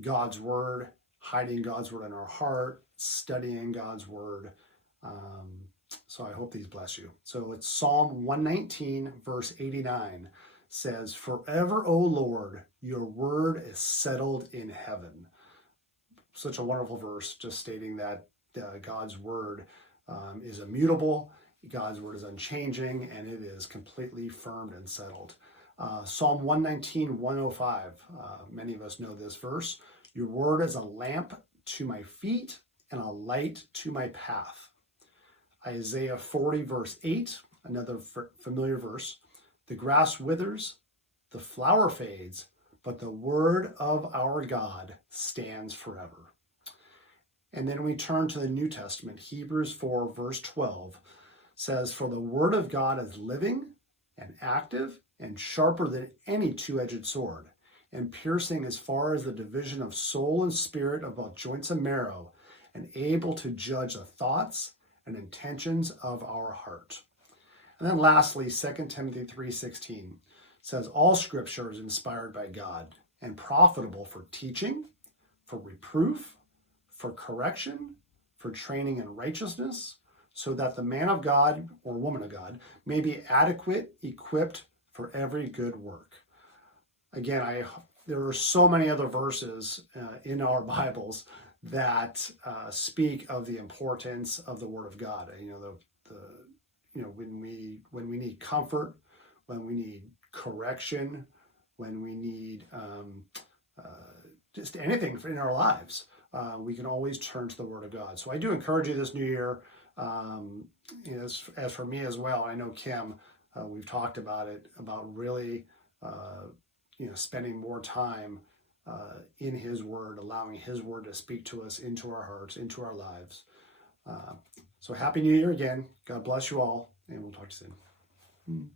God's word, hiding God's word in our heart, studying God's word. So I hope these bless you. So it's Psalm 119, verse 89 says, "Forever, O Lord, your word is settled in heaven." Such a wonderful verse, just stating that God's word is immutable, God's word is unchanging, and it is completely firm and settled. Psalm 119, 105, many of us know this verse. "Your word is a lamp to my feet and a light to my path." Isaiah 40, verse 8, another familiar verse. "The grass withers, the flower fades, but the word of our God stands forever." And then we turn to the New Testament. Hebrews 4, verse 12 says, "For the word of God is living and active and sharper than any two-edged sword, and piercing as far as the division of soul and spirit, of both joints and marrow, and able to judge the thoughts and intentions of our heart." And then lastly, 2 Timothy 3:16 says, "All scripture is inspired by God and profitable for teaching, for reproof, for correction, for training in righteousness, so that the man of God or woman of God may be adequate, equipped for every good work." Again, there are so many other verses in our Bibles that speak of the importance of the Word of God. When we need comfort, when we need correction, when we need just anything in our lives, we can always turn to the Word of God. So I do encourage you this new year, as for me as well. I know Kim, we've talked about it, about really spending more time in His Word, allowing His Word to speak to us into our hearts, into our lives. So Happy New Year again. God bless you all, and we'll talk to you soon.